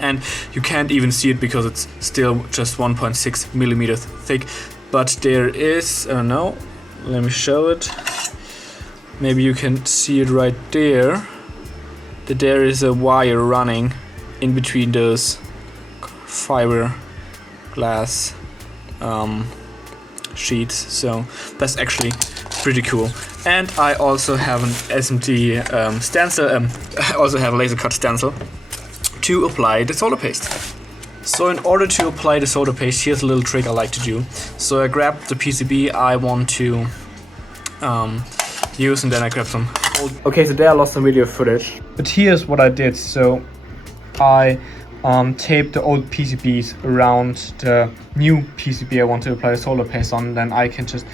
And you can't even see it because it's still just 1.6 millimeters thick. But there is, I don't know, let me show it. Maybe you can see it right there. That there is a wire running in between those fiberglass sheets. So that's actually pretty cool. And I also have an SMT stencil. I also have a laser cut stencil to apply the solder paste. So in order to apply the solder paste, here's a little trick I like to do. So I grab the PCB I want to use, and then I grab some old... Okay, so there I lost some video footage. But here's what I did. So I taped the old PCBs around the new PCB I want to apply the solder paste on. Then I can just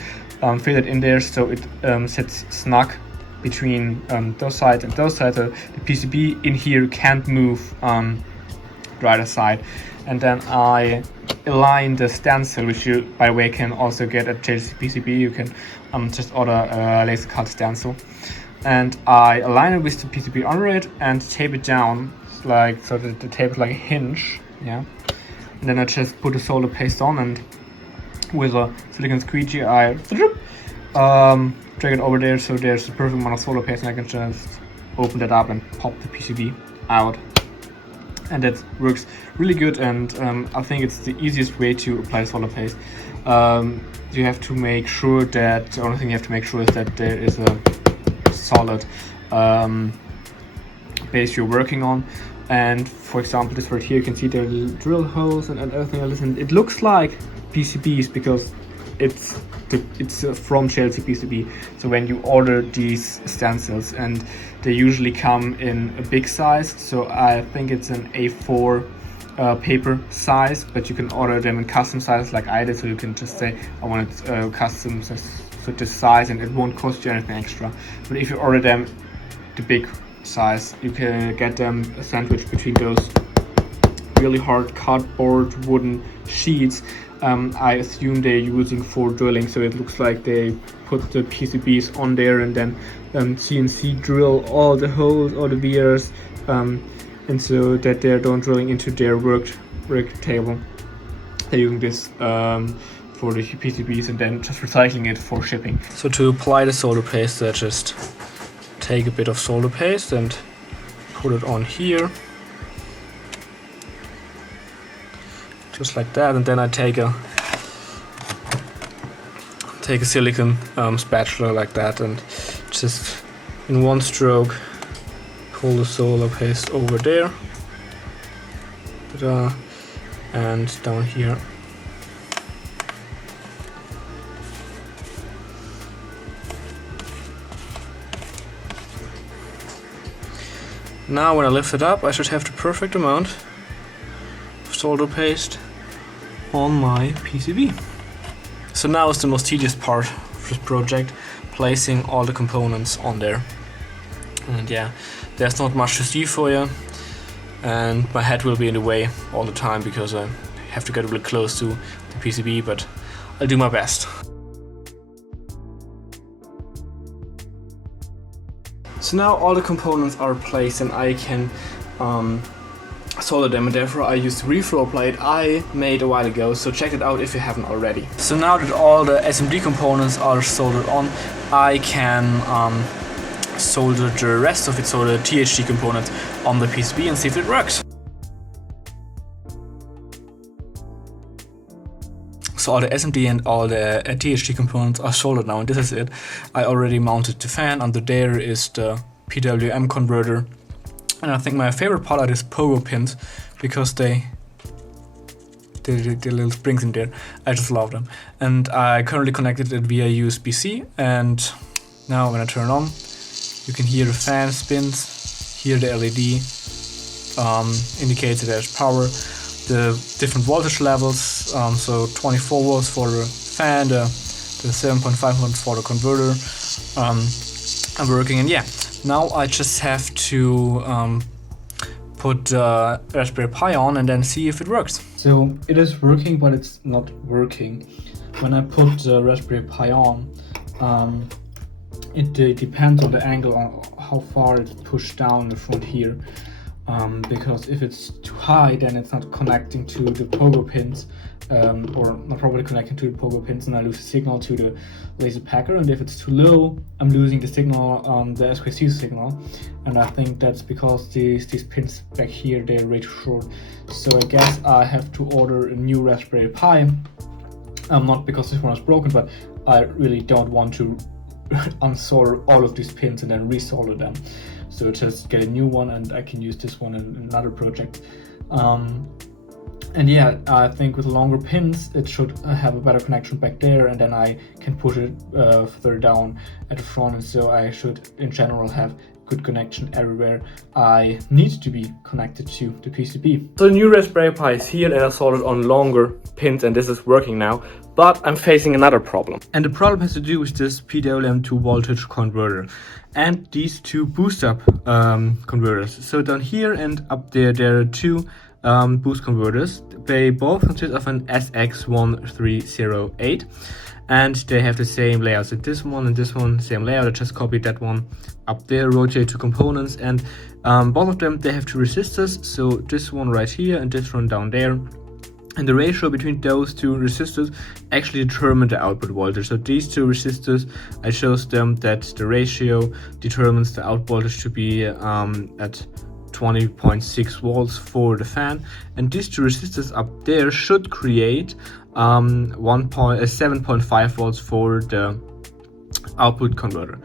fit it in there so it sits snug between those sides and those sides. So the PCB in here can't move right aside. and then I align the stencil, which you, by the way, can also get at JLC-PCB. You can just order a laser cut stencil, and I align it with the PCB under it and tape it down, like so that the tape is like a hinge, yeah. And then I just put the solder paste on, and with a silicon squeegee I drag it over there so there's the perfect amount of solder paste, and I can just open that up and pop the PCB out. And that works really good, and I think it's the easiest way to apply solder paste. You have to make sure that, the only thing you have to make sure is that there is a solid base you're working on. And for example, this right here, you can see there are little drill holes and everything else, and it looks like PCBs because it's from JLC-PCB. So when you order these stencils, and they usually come in a big size, so I think it's an A4 paper size, but you can order them in custom size like I did. So you can just say I want it custom for this size, and it won't cost you anything extra. But if you order them the big size, you can get them sandwiched between those really hard cardboard wooden sheets. I assume they're using for drilling, so it looks like they put the PCBs on there and then CNC drill all the holes, all the vias, and so that they're done drilling into their work table. They're using this for the PCBs and then just recycling it for shipping. So to apply the solder paste, I just take a bit of solder paste and put it on here, just like that, and then I take a silicon spatula like that, and just in one stroke pull the solder paste over there, and down here. Now when I lift it up, I should have the perfect amount of solder paste on my PCB. So now is the most tedious part of this project, placing all the components on there. And yeah, there's not much to see for you, and my head will be in the way all the time because I have to get really close to the PCB, but I'll do my best. So now all the components are placed and I can solder them, and therefore I use the reflow plate I made a while ago, so check it out if you haven't already. So now that all the SMD components are soldered on, I can solder the rest of it, so the THD components, on the PCB and see if it works. So all the SMD and all the THD components are soldered now, and this is it. I already mounted the fan. Under there is the PWM converter, and I think my favorite part are these pogo pins because they little springs in there. I just love them, and I currently connected it via USB-C. And now when I turn on, you can hear the fan spins. Here the LED indicates that there's power. The different voltage levels, so 24 volts for the fan, the 7.5 volts for the converter are working. And yeah, now I just have to put the Raspberry Pi on and then see if it works. So it is working, but it's not working. When I put the Raspberry Pi on, it depends on the angle on how far it's pushed down the front here. Because if it's too high, then it's not connecting to the pogo pins, or not properly connecting to the pogo pins, and I lose the signal to the LaserPecker. And if it's too low, I'm losing the signal, the SQC signal, and I think that's because these pins back here, they're way too short. So I guess I have to order a new Raspberry Pi, not because this one is broken, but I really don't want to unsolder all of these pins and then resolder them. So just get a new one, and I can use this one in another project. And yeah, I think with longer pins, it should have a better connection back there, and then I can push it further down at the front, and so I should in general have good connection everywhere I need to be connected to the PCB. So the new Raspberry Pi is here, and I soldered on longer pins, and this is working now. But I'm facing another problem. And the problem has to do with this PWM to voltage converter and these two boost up converters. So down here and up there, there are two boost converters. They both consist of an SX1308, and they have the same layout. So this one and this one, same layout. I just copied that one up there, rotate two components, and both of them, they have two resistors. So this one right here and this one down there. And the ratio between those two resistors actually determine the output voltage. So these two resistors, I chose them that the ratio determines the output voltage to be at 20.6 volts for the fan. And these two resistors up there should create 7.5 volts for the output converter,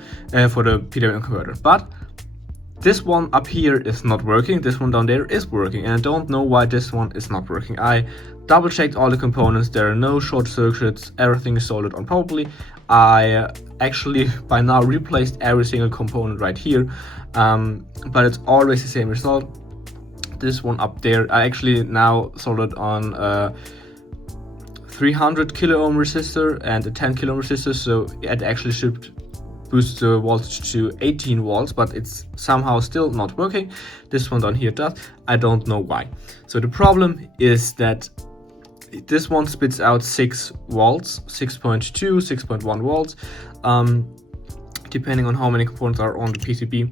for the PWM converter. But this one up here is not working, this one down there is working, and I don't know why this one is not working. I double checked all the components, there are no short circuits, everything is soldered on properly. I actually by now replaced every single component right here, but it's always the same result. This one up there, I actually now soldered on 300 kilo ohm resistor and a 10 kilo ohm resistor, so it actually should boost the voltage to 18 volts, but it's somehow still not working. This one down here does. I don't know why. So the problem is that this one spits out 6 volts, 6.2, 6.1 volts, depending on how many components are on the PCB,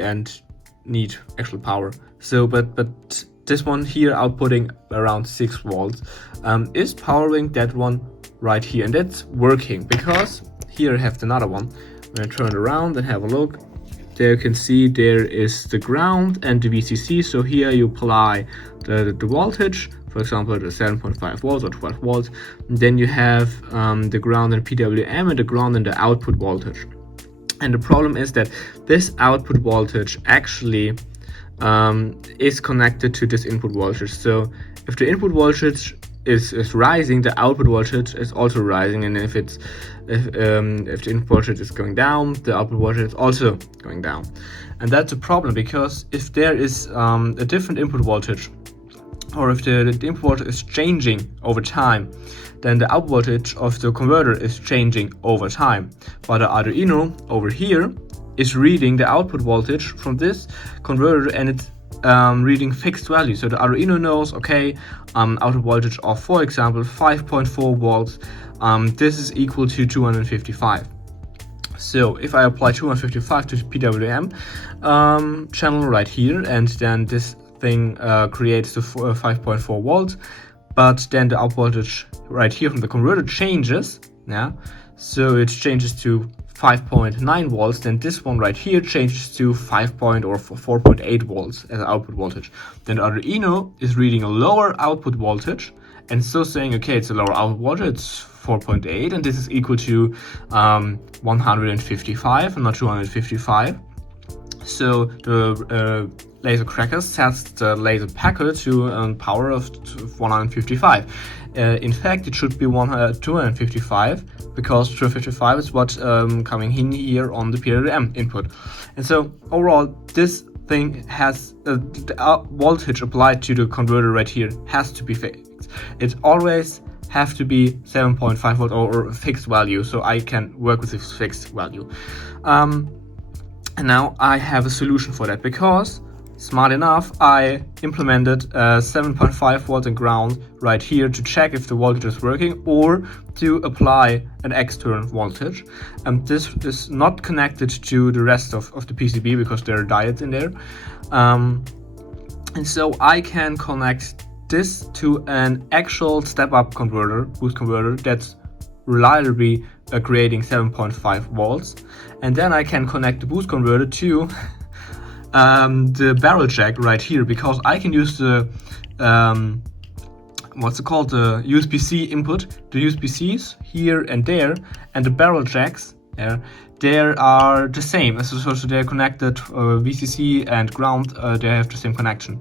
and need actual power. So, but this one here outputting around 6 volts is powering that one right here, and that's working because here I have another one. When I turn it around and have a look, there you can see there is the ground and the VCC. So here you apply the voltage, for example, the 7.5 volts or 12 volts. And then you have the ground and PWM and the ground and the output voltage. And the problem is that this output voltage actually is connected to this input voltage. So if the input voltage is rising, the output voltage is also rising, and if the input voltage is going down, the output voltage is also going down. And that's a problem, because if there is a different input voltage, or if the input voltage is changing over time, then the output voltage of the converter is changing over time. But the Arduino over here is reading the output voltage from this converter, and it's reading fixed value. So the Arduino knows, okay, output voltage of, for example, 5.4 volts, this is equal to 255. So if I apply 255 to the PWM channel right here, and then this thing creates the 5.4 volts, but then the output voltage right here from the converter changes, yeah, so it changes to 5.9 volts, then this one right here changes to 4.8 volts as output voltage. Then the Arduino is reading a lower output voltage and so saying, okay, it's a lower output voltage, it's 4.8, and this is equal to 155 and not 255. So the LaserCracker sets the LaserPecker to a power of 155. In fact, it should be 255, because 255 is what's coming in here on the PWM input. And so overall, this thing has the voltage applied to the converter right here has to be fixed. It always have to be 7.5 volt or a fixed value, so I can work with this fixed value. And now I have a solution for that, because smart enough, I implemented 7.5 volt and ground right here to check if the voltage is working, or to apply an external voltage. And this is not connected to the rest of the PCB because there are diodes in there. And so I can connect this to an actual step-up converter, boost converter, that's reliably creating 7.5 volts. And then I can connect the boost converter to the barrel jack right here, because I can use the the USB-C input, the USB-Cs here and there, and the barrel jacks they are the same. So they're connected, VCC and ground, they have the same connection.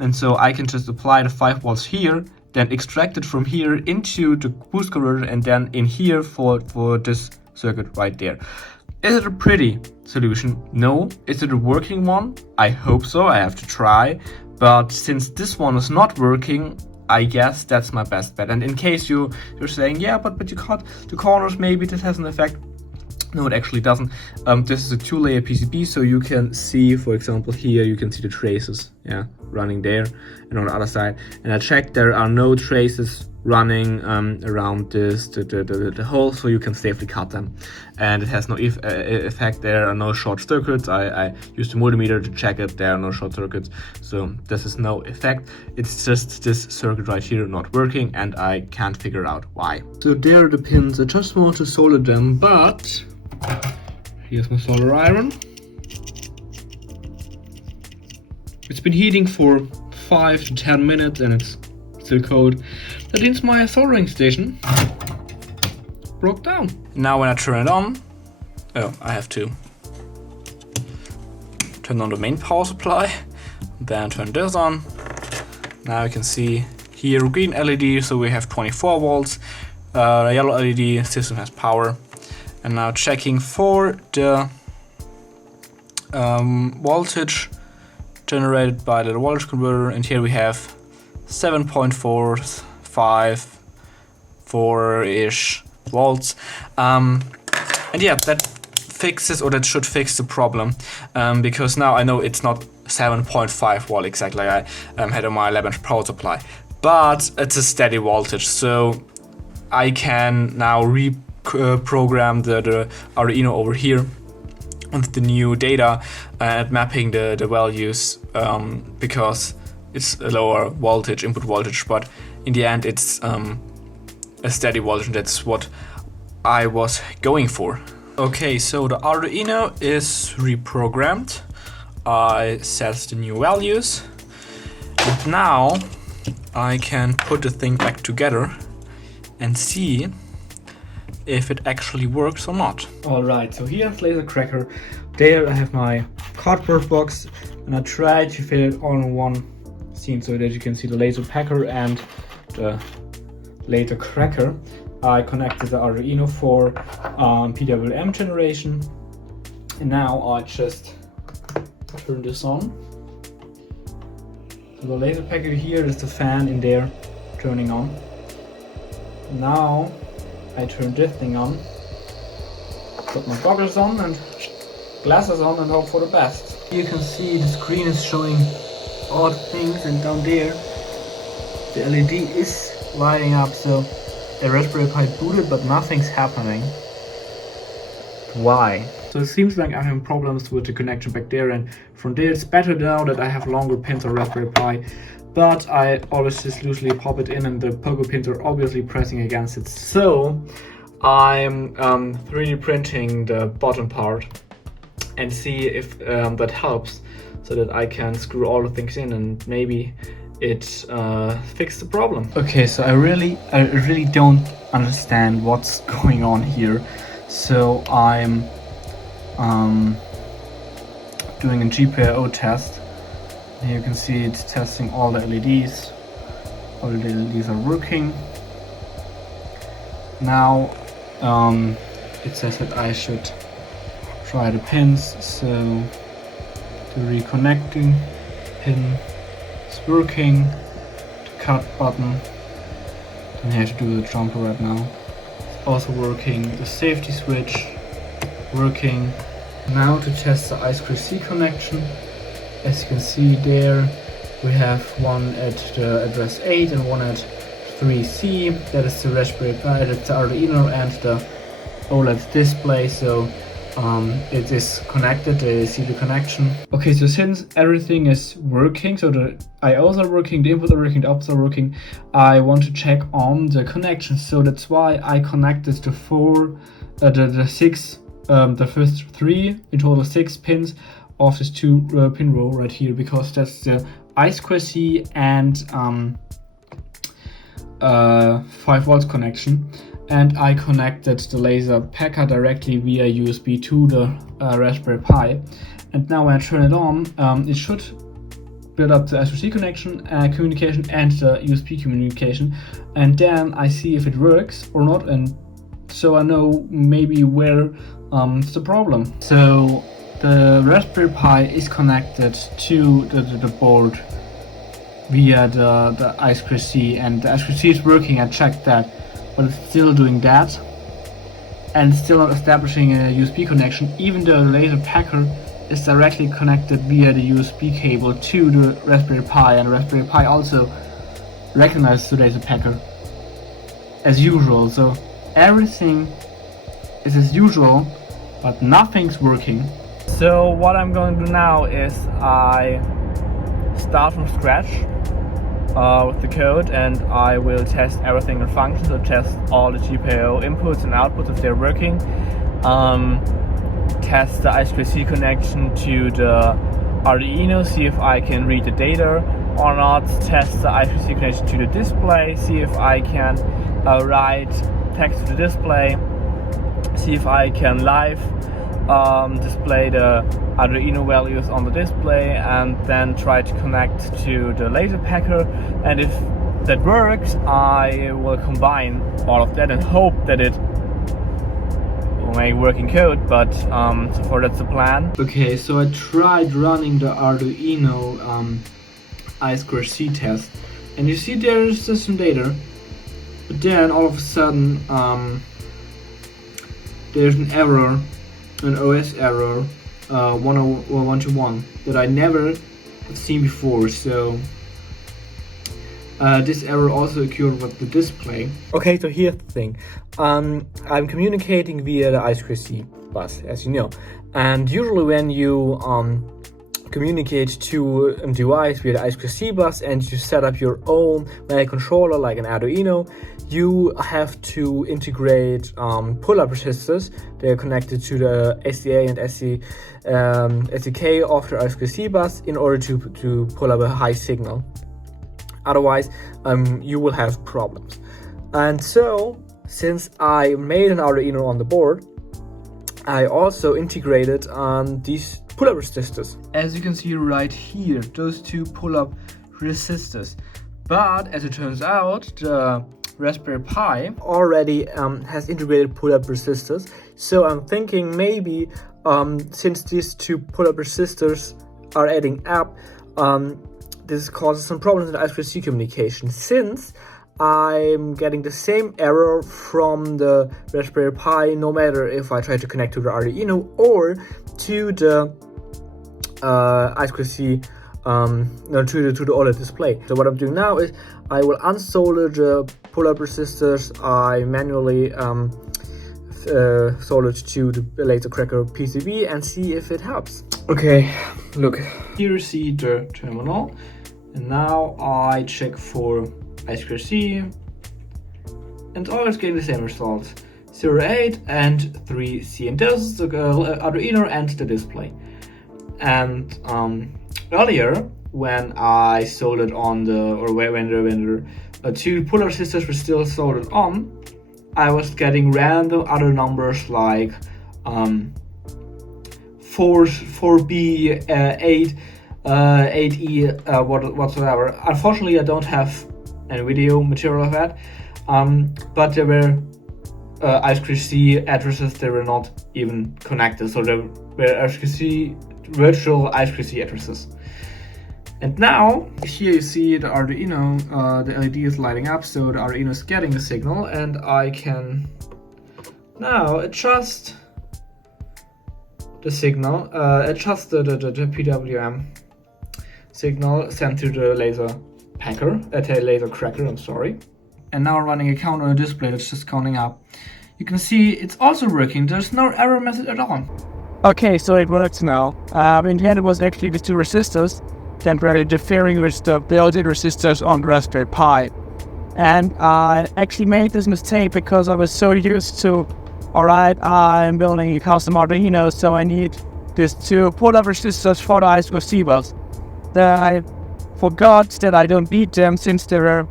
And so I can just apply the 5 volts here, then extract it from here into the boost converter, and then in here for this circuit right there. Is it a pretty solution? No. Is it a working one? I hope so. I have to try. But since this one is not working, I guess that's my best bet. And in case you're saying, yeah, but you cut the corners, maybe this has an effect. No, it actually doesn't. This is a 2-layer PCB, so you can see, for example, here you can see the traces yeah, running there, and on the other side. And I checked there are no traces running around the hole, so you can safely cut them, and it has no effect. There are no short circuits. I used the multimeter to check it. There are no short circuits, so this is no effect. It's just this circuit right here not working, and I can't figure out why. So there are the pins. I just want to solder them, but here's my solder iron. It's been heating for 5 to 10 minutes and it's still cold. That means my soldering station broke down. Now when I turn it on, I have to turn on the main power supply, then turn this on. Now you can see here green LED, so we have 24 volts. Yellow LED, system has power. And now checking for the voltage generated by the voltage converter, and here we have 7.454-ish volts. And yeah, that fixes, or that should fix the problem, because now I know it's not 7.5 volt exactly I had on my 11-inch power supply, but it's a steady voltage, so I can now reprogram the Arduino over here with the new data and mapping the values, because it's a lower voltage, input voltage, but in the end it's a steady voltage, and that's what I was going for. Okay, so the Arduino is reprogrammed. I set the new values, and now I can put the thing back together and see if it actually works or not. Alright, so here's LaserCracker. There I have my cardboard box, and I tried to fit it all in one scene so that you can see the LaserPecker and the LaserCracker. I connected the Arduino for PWM generation, and now I just turn this on. So the LaserPecker here is the fan in there turning on. Now I turn this thing on, put my goggles on and glasses on, and hope for the best. You can see the screen is showing all the things, and down there the LED is lighting up, so the Raspberry Pi booted, but nothing's happening. Why? So it seems like I'm having problems with the connection back there, and from there it's better now that I have longer pins on Raspberry Pi, but I always just loosely pop it in, and the pogo pins are obviously pressing against it. So I'm 3D printing the bottom part and see if that helps, so that I can screw all the things in and maybe it fixed the problem. Okay, so I really don't understand what's going on here. So I'm doing a GPIO test. Here you can see it's testing all the LEDs. All the LEDs are working. Now it says that I should try the pins. So the reconnecting pin is working. The cut button. Then I have to do the jumper right now. It's also working. The safety switch working. Now to test the I2C connection. As you can see there, we have one at the address 8 and one at 3C. That is the Raspberry Pi, that's the Arduino and the OLED display. So it is connected. You see the connection. Okay, so since everything is working, so the IOs are working, the inputs are working, the outputs are working, I want to check on the connection. So that's why I connected the the first 3, in total 6 pins of this 2 pin row right here, because that's the I2C and 5 volts connection, and I connected the LaserPecker directly via USB to the Raspberry Pi. And now when I turn it on, it should build up the I2C connection communication and the USB communication, and then I see if it works or not, and so I know maybe where the problem. So the Raspberry Pi is connected to the board via the I2C, and the I2C is working. I checked that, but it's still doing that. and still not establishing a USB connection, even though the LaserPecker is directly connected via the USB cable to the Raspberry Pi, and the Raspberry Pi also recognizes the LaserPecker as usual. So everything is as usual, but nothing's working. So what I'm going to do now is I start from scratch with the code, and I will test everything in functions. So test all the GPIO inputs and outputs if they're working. Test the I2C connection to the Arduino, see if I can read the data or not. Test the I2C connection to the display, see if I can write text to the display. See if I can live display the Arduino values on the display, and then try to connect to the LaserPecker. And if that works, I will combine all of that and hope that it will make working code, but so far that's the plan. Okay, so I tried running the Arduino I2C test, and you see there's some data, but then all of a sudden there's an error, an OS error, 121 that I never have seen before. So this error also occurred with the display. Okay, so here's the thing. I'm communicating via the I2C bus, as you know, and usually when you communicate to a device via the I2C bus and you set up your own microcontroller like an Arduino, you have to integrate pull-up resistors. They're connected to the SDA and SDK of the I2C bus in order to pull up a high signal. Otherwise, you will have problems. And so, since I made an Arduino on the board, I also integrated these pull-up resistors. As you can see right here, those two pull-up resistors. But as it turns out, the Raspberry Pi already has integrated pull-up resistors. So I'm thinking maybe since these two pull-up resistors are adding up, this causes some problems in the I2C communication, since I'm getting the same error from the Raspberry Pi no matter if I try to connect to the Arduino or to the I2C to the OLED display. So what I'm doing now is I will unsolder the pull-up resistors. I manually solder it to the LaserCracker4 and see if it helps. Okay, look, here you see the terminal, and now I check for I2C, and always getting the same results: 0, 8 and 3C, and this is the Arduino and the display. And earlier, when I soldered on when the two pull-up resistors were still soldered on, I was getting random other numbers like 4B, 8, 8E, whatsoever. Unfortunately, I don't have any video material of that, but there were I2C addresses that were not even connected, so there were virtual I2C addresses. And now, here you see the Arduino, the LED is lighting up, so the Arduino is getting the signal, and I can now adjust the signal, adjust the PWM signal sent to the LaserCracker, I'm sorry. And now running a count on the display that's just counting up. You can see it's also working, there's no error message at all. Okay, so it works now. In the end, it was actually the two resistors temporarily interfering with the built-in resistors on the Raspberry Pi. And I actually made this mistake because I was so used to, alright, I'm building a custom Arduino, so I need these two pull-up resistors for the I2C bus. Then I forgot that I don't need them since they were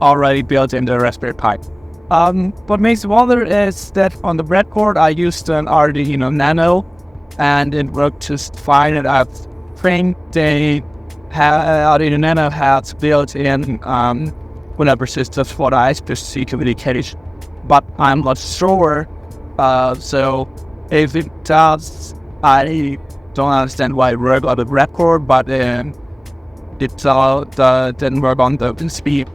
already built in the Raspberry Pi. What makes it wonder is that on the breadboard I used an Arduino Nano, and it worked just fine. And I think Arduino Nano has built-in pull-up resistors for the I2C communication, but I'm not sure. So if it does, I don't understand why it worked on the breadboard, but it didn't work on the speed.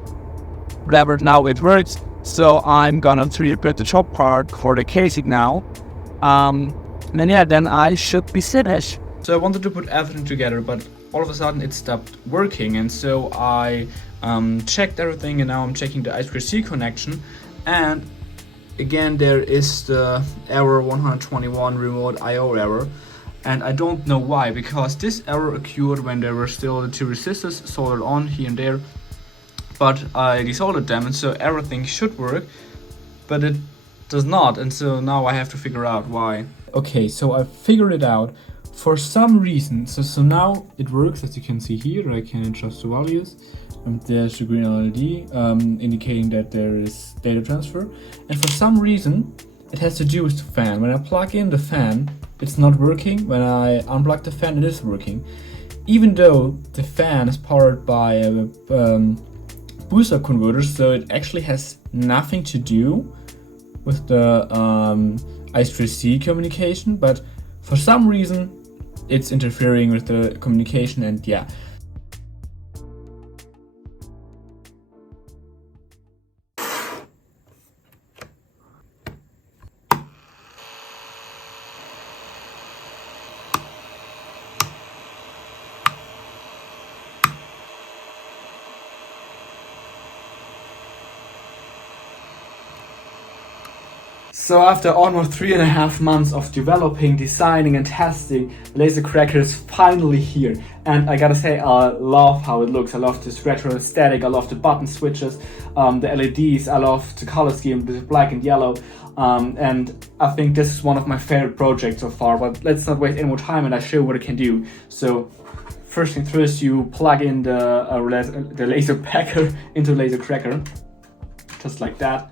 Whatever, now it works. So I'm gonna 3D print the top part for the casing now. And then yeah, then I should be finished. So I wanted to put everything together, but all of a sudden it stopped working, and so I checked everything, and now I'm checking the I2C connection, and again there is the error 121 remote I/O error, and I don't know why, because this error occurred when there were still the 2 resistors soldered on here and there, but I desoldered them, and so everything should work, but it does not, and so now I have to figure out why. Okay, so I figured it out. For some reason, so now it works, as you can see here. I can adjust the values, and there's the green LED indicating that there is data transfer, and for some reason it has to do with the fan. When I plug in the fan, it's not working. When I unplug the fan, it is working, even though the fan is powered by a booster converter, so it actually has nothing to do with the I2C communication, but for some reason it's interfering with the communication, and yeah. So after almost 3.5 months of developing, designing and testing, LaserCracker is finally here. And I gotta say, I love how it looks. I love this retro aesthetic, I love the button switches, the LEDs, I love the color scheme, the black and yellow. And I think this is one of my favorite projects so far, but let's not waste any more time and I show you what it can do. So first thing first, you plug in the LaserPecker into LaserCracker, just like that.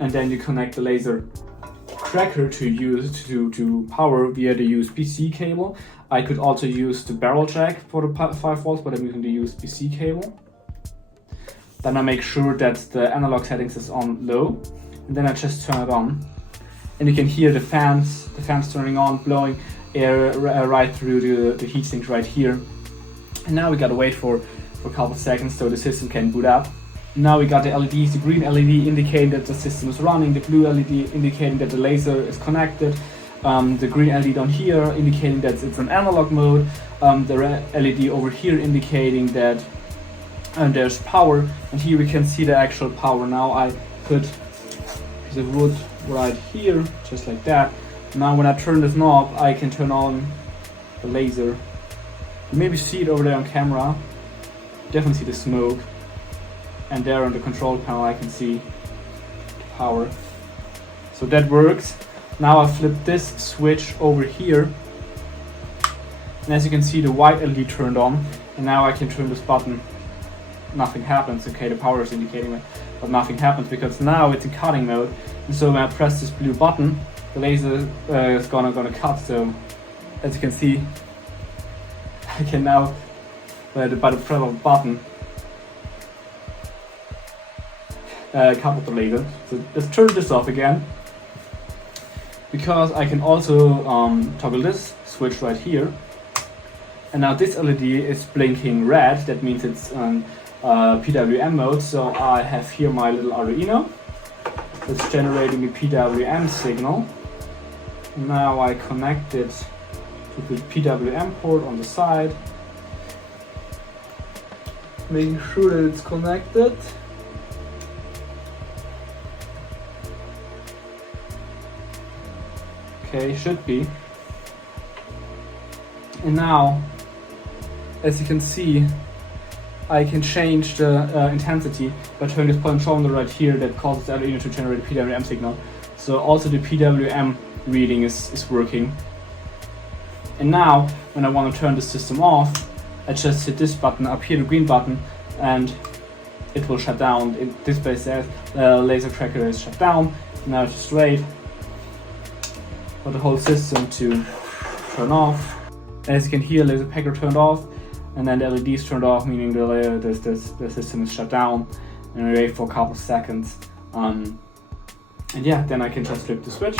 And then you connect the LaserCracker to power via the USB-C cable. I could also use the barrel jack for the 5 volts, but I'm using the USB-C cable. Then I make sure that the analog settings is on low, and then I just turn it on. And you can hear the fans turning on, blowing air right through the heatsink right here. And now we gotta wait for a couple seconds so the system can boot up. Now we got the LEDs, the green LED indicating that the system is running, the blue LED indicating that the laser is connected, the green LED down here indicating that it's in analog mode, the red LED over here indicating that there's power, and here we can see the actual power. Now I put the wood right here, just like that. Now when I turn this knob, I can turn on the laser. You maybe see it over there on camera, definitely see the smoke. And there on the control panel I can see the power. So that works. Now I flip this switch over here, and as you can see the white LED turned on, and now I can turn this button. Nothing happens. Okay, the power is indicating it, but nothing happens because now it's in cutting mode, and so when I press this blue button, the laser is gonna cut. So as you can see, I can now by the press of the button cut with the laser. So let's turn this off again, because I can also toggle this switch right here, and now this LED is blinking red. That means it's on PWM mode. So I have here my little Arduino that's generating a PWM signal. Now I connect it to the PWM port on the side, making sure that it's connected. Okay, should be. And now, as you can see, I can change the intensity by turning this potentiometer right here that causes the Arduino to generate a PWM signal. So also the PWM reading is working. And now, when I want to turn the system off, I just hit this button up here, the green button, and it will shut down. It displays says LaserCracker is shut down. Now just wait for the whole system to turn off. As you can hear, LaserPecker turned off, and then the LEDs turned off, meaning the system is shut down. And we wait for a couple seconds. And yeah, then I can just flip the switch,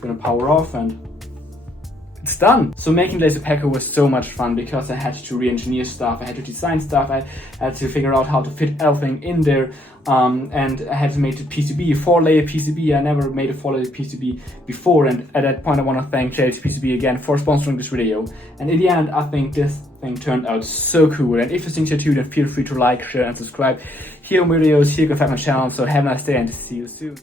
gonna power off, and it it's done. So making LaserPecker was so much fun because I had to re-engineer stuff, I had to design stuff, I had to figure out how to fit everything in there, and I had to make the PCB, a 4-layer PCB. I never made a 4-layer PCB before, and at that point I want to thank JLC-PCB again for sponsoring this video. And in the end, I think this thing turned out so cool, and if you think so too, then feel free to like, share and subscribe. Here are videos, here you can find my channel, so have a nice day and see you soon.